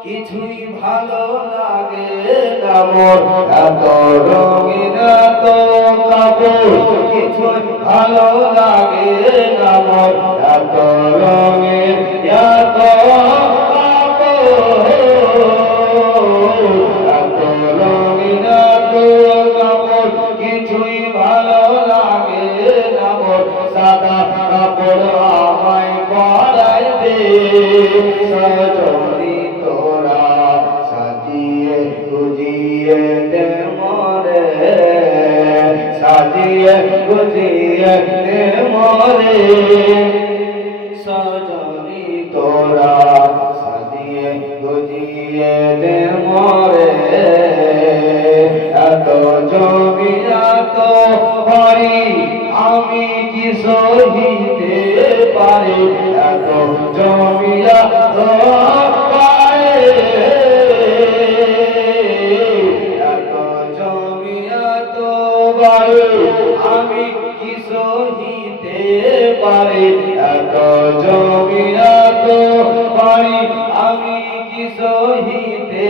কিছুই ভালো লাগে না মোর, এত রঙিন এত কাপড় কিছুই ভালো লাগে না মোর, এত রঙিন এত কাপড়, এত রঙিন এত কাপড় কিছুই ভালো লাগে না মোর, সাদা কাপড় আমায় পরাই দে সজনী তোরা, সাজিয়ে গুজিয়ে দে মোরে, সাজিয়ে গুজিয়ে দে মোরে সজনী তোরা, সাজিয়ে গুজিয়ে দে মোরে। এত জমি এত বাড়ি আমি কি সহিতে পারি, এত জমি এত বাড়ি, এত জমি এত বাড়ি আমি কি সহিতে পারি, এত জমি এত বাড়ি আমি কি সহিতে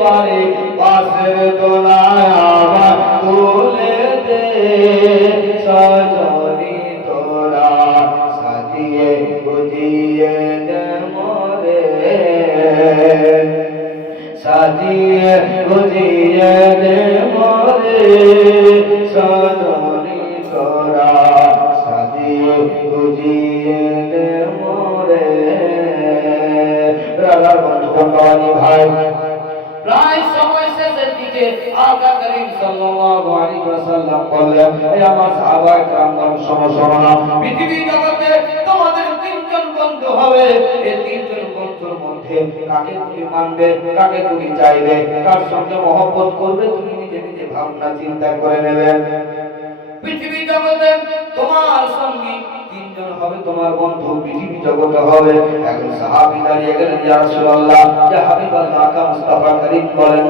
পারি, পাশের দোলায় আবার তুলে দে সজনী তোরা, সাজিয়ে গুজিয়ে দে মোরে, সাজিয়ে গুজিয়ে দে মোরে সজনী তোরা, সাজিয়ে গুজিয়ে দে মোরে। ব্রাদার বন্ধুগণ বাবাজি ভাই, প্রায় সময় শেষের দিকে আকা করিম সাল্লাল্লাহু আলাইহি ওয়াসাল্লাম বললেন, হে আমার সাহাবায়ে কেরাম শোনো, পৃথিবী জগতে তোমাদের তিনজন বন্ধু হবে, এই তিনজন বন্ধুর মধ্যে কাকে তুমি মানবে, কাকে তুমি চাইবে, কার সঙ্গে মহব্বত করবে তুমি নিজে নিজে ভাবনা চিন্তা করে নেবে। পৃথিবী জগতে তোমার সঙ্গী তিনজন হবে, তোমার বন্ধু পৃথিবী জগতে হবে। একজন সাহাবী দাঁড়িয়ে গেলেন, ইয়া রাসূলুল্লাহ, ইয়া হাবিবাল্লাহ, আকা মুস্তাফা করিম বলেন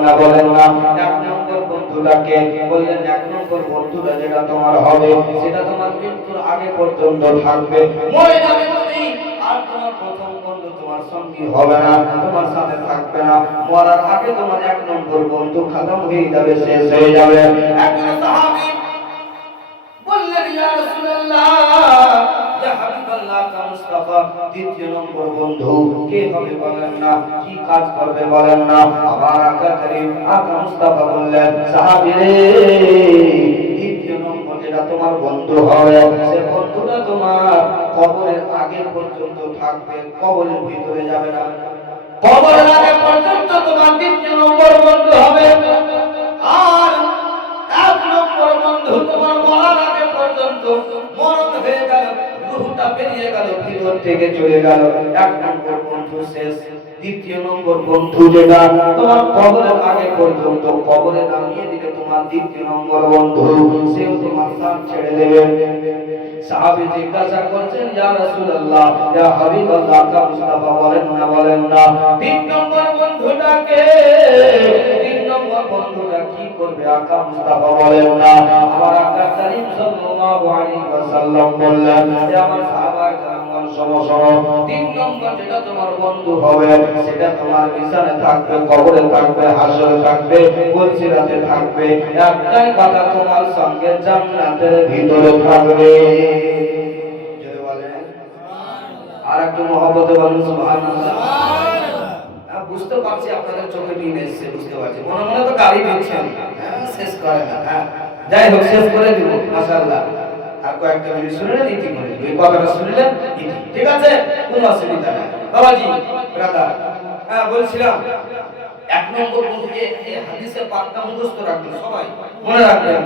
না এক নম্বর বন্ধুটাকে বললেন, এক নম্বর বন্ধুটা যেটা তোমার হবে সেটা তোমার মৃত্যুর আগে পর্যন্ত থাকবে, মরে যাবে তুমি, আর তোমার প্রথম বন্ধু তোমার তোমার সঙ্গী হবে না, তোমার সাথে থাকবে না, মরার আগে তোমার এক নম্বর বন্ধু খতম হয়ে যাবে, শেষ হয়ে যাবে। একজন সাহাবী বললেন, ইয়া রাসূলুল্লাহ, ইয়া হাবিবাল্লাহ, কা মুস্তাফা, দ্বিতীয় নম্বর বন্ধু কে হবে বলেন না, কি কাজ করবে বলেন না। আমার আকা করিম আকা মুস্তাফা বললেন, সাহাবী রে, দ্বিতীয় নম্বর যেটা তোমার বন্ধু হবে, সে বন্ধুটা তোমার কবরের আগে পর্যন্ত থাকবে, কবরের ভিতরে যাবে না। কবরের আগে পর্যন্ত তোমার দ্বিতীয় নম্বর বন্ধু হবে। আর এক নম্বর বন্ধু তোমার মরার আগে পর্যন্ত, মরণ হয়ে গেল, রূহটা বেরিয়ে গেল, ভিতর থেকে চলে গেল, এক নম্বর বন্ধু শেষ। দ্বিতীয় নম্বর বন্ধু যেটা তোমার কবরের আগে পর্যন্ত, কবরে নামিয়ে দিলে তোমার দ্বিতীয় নম্বর বন্ধু, সেও তোমার সাথ ছেড়ে দেবে। সাহাবী জিজ্ঞাসা করছেন, ইয়া রাসূলুল্লাহ, ইয়া হাবিবাল্লাহ, কা মুস্তাফা, বলেন না তিন নম্বর বন্ধুটাকে, তিন নম্বর বন্ধুটা কি করবে আকা মুস্তাফা বলেন না। আমার আকা করিম সাল্লাল্লাহু আলাইহি ওয়াসাল্লাম বললেন, যে আমার সাহাবায়ে কেরাম শোনো, তিন নম্বর যেটা তোমার বন্ধু হবে, সেটা তোমার মিশনে থাকবে, কবরে থাকবে, হাসরে থাকবে, পুলসিরাতে থাকবে, একটাই কথা, তোমার সঙ্গে জান্নাতের ভিতরে থাকবে। যদি বলেন আর একটু মহব্বতে বলুন সুবহানাল্লাহ। বুঝতে পারছি আপনাদের চোখে নীল এসেছে, বুঝতে পারছি, মনে মনে তো গালি দিচ্ছেন, শেষ করে না। যাই হোক, শেষ করে দিব মাশাআল্লাহ। আর কয়েকটা মিনিট শুনলেন, ইতি করে দিব, এই কথাটা শুনলেন ইতি, ঠিক আছে, কোনো অসুবিধা নেই। বাবাজি, ব্রাদার, বলছিলাম এক নম্বর বন্ধুকে এই হাদিসের পাঠটা মুখস্থ রাখবেন, সবাই মনে রাখবেন।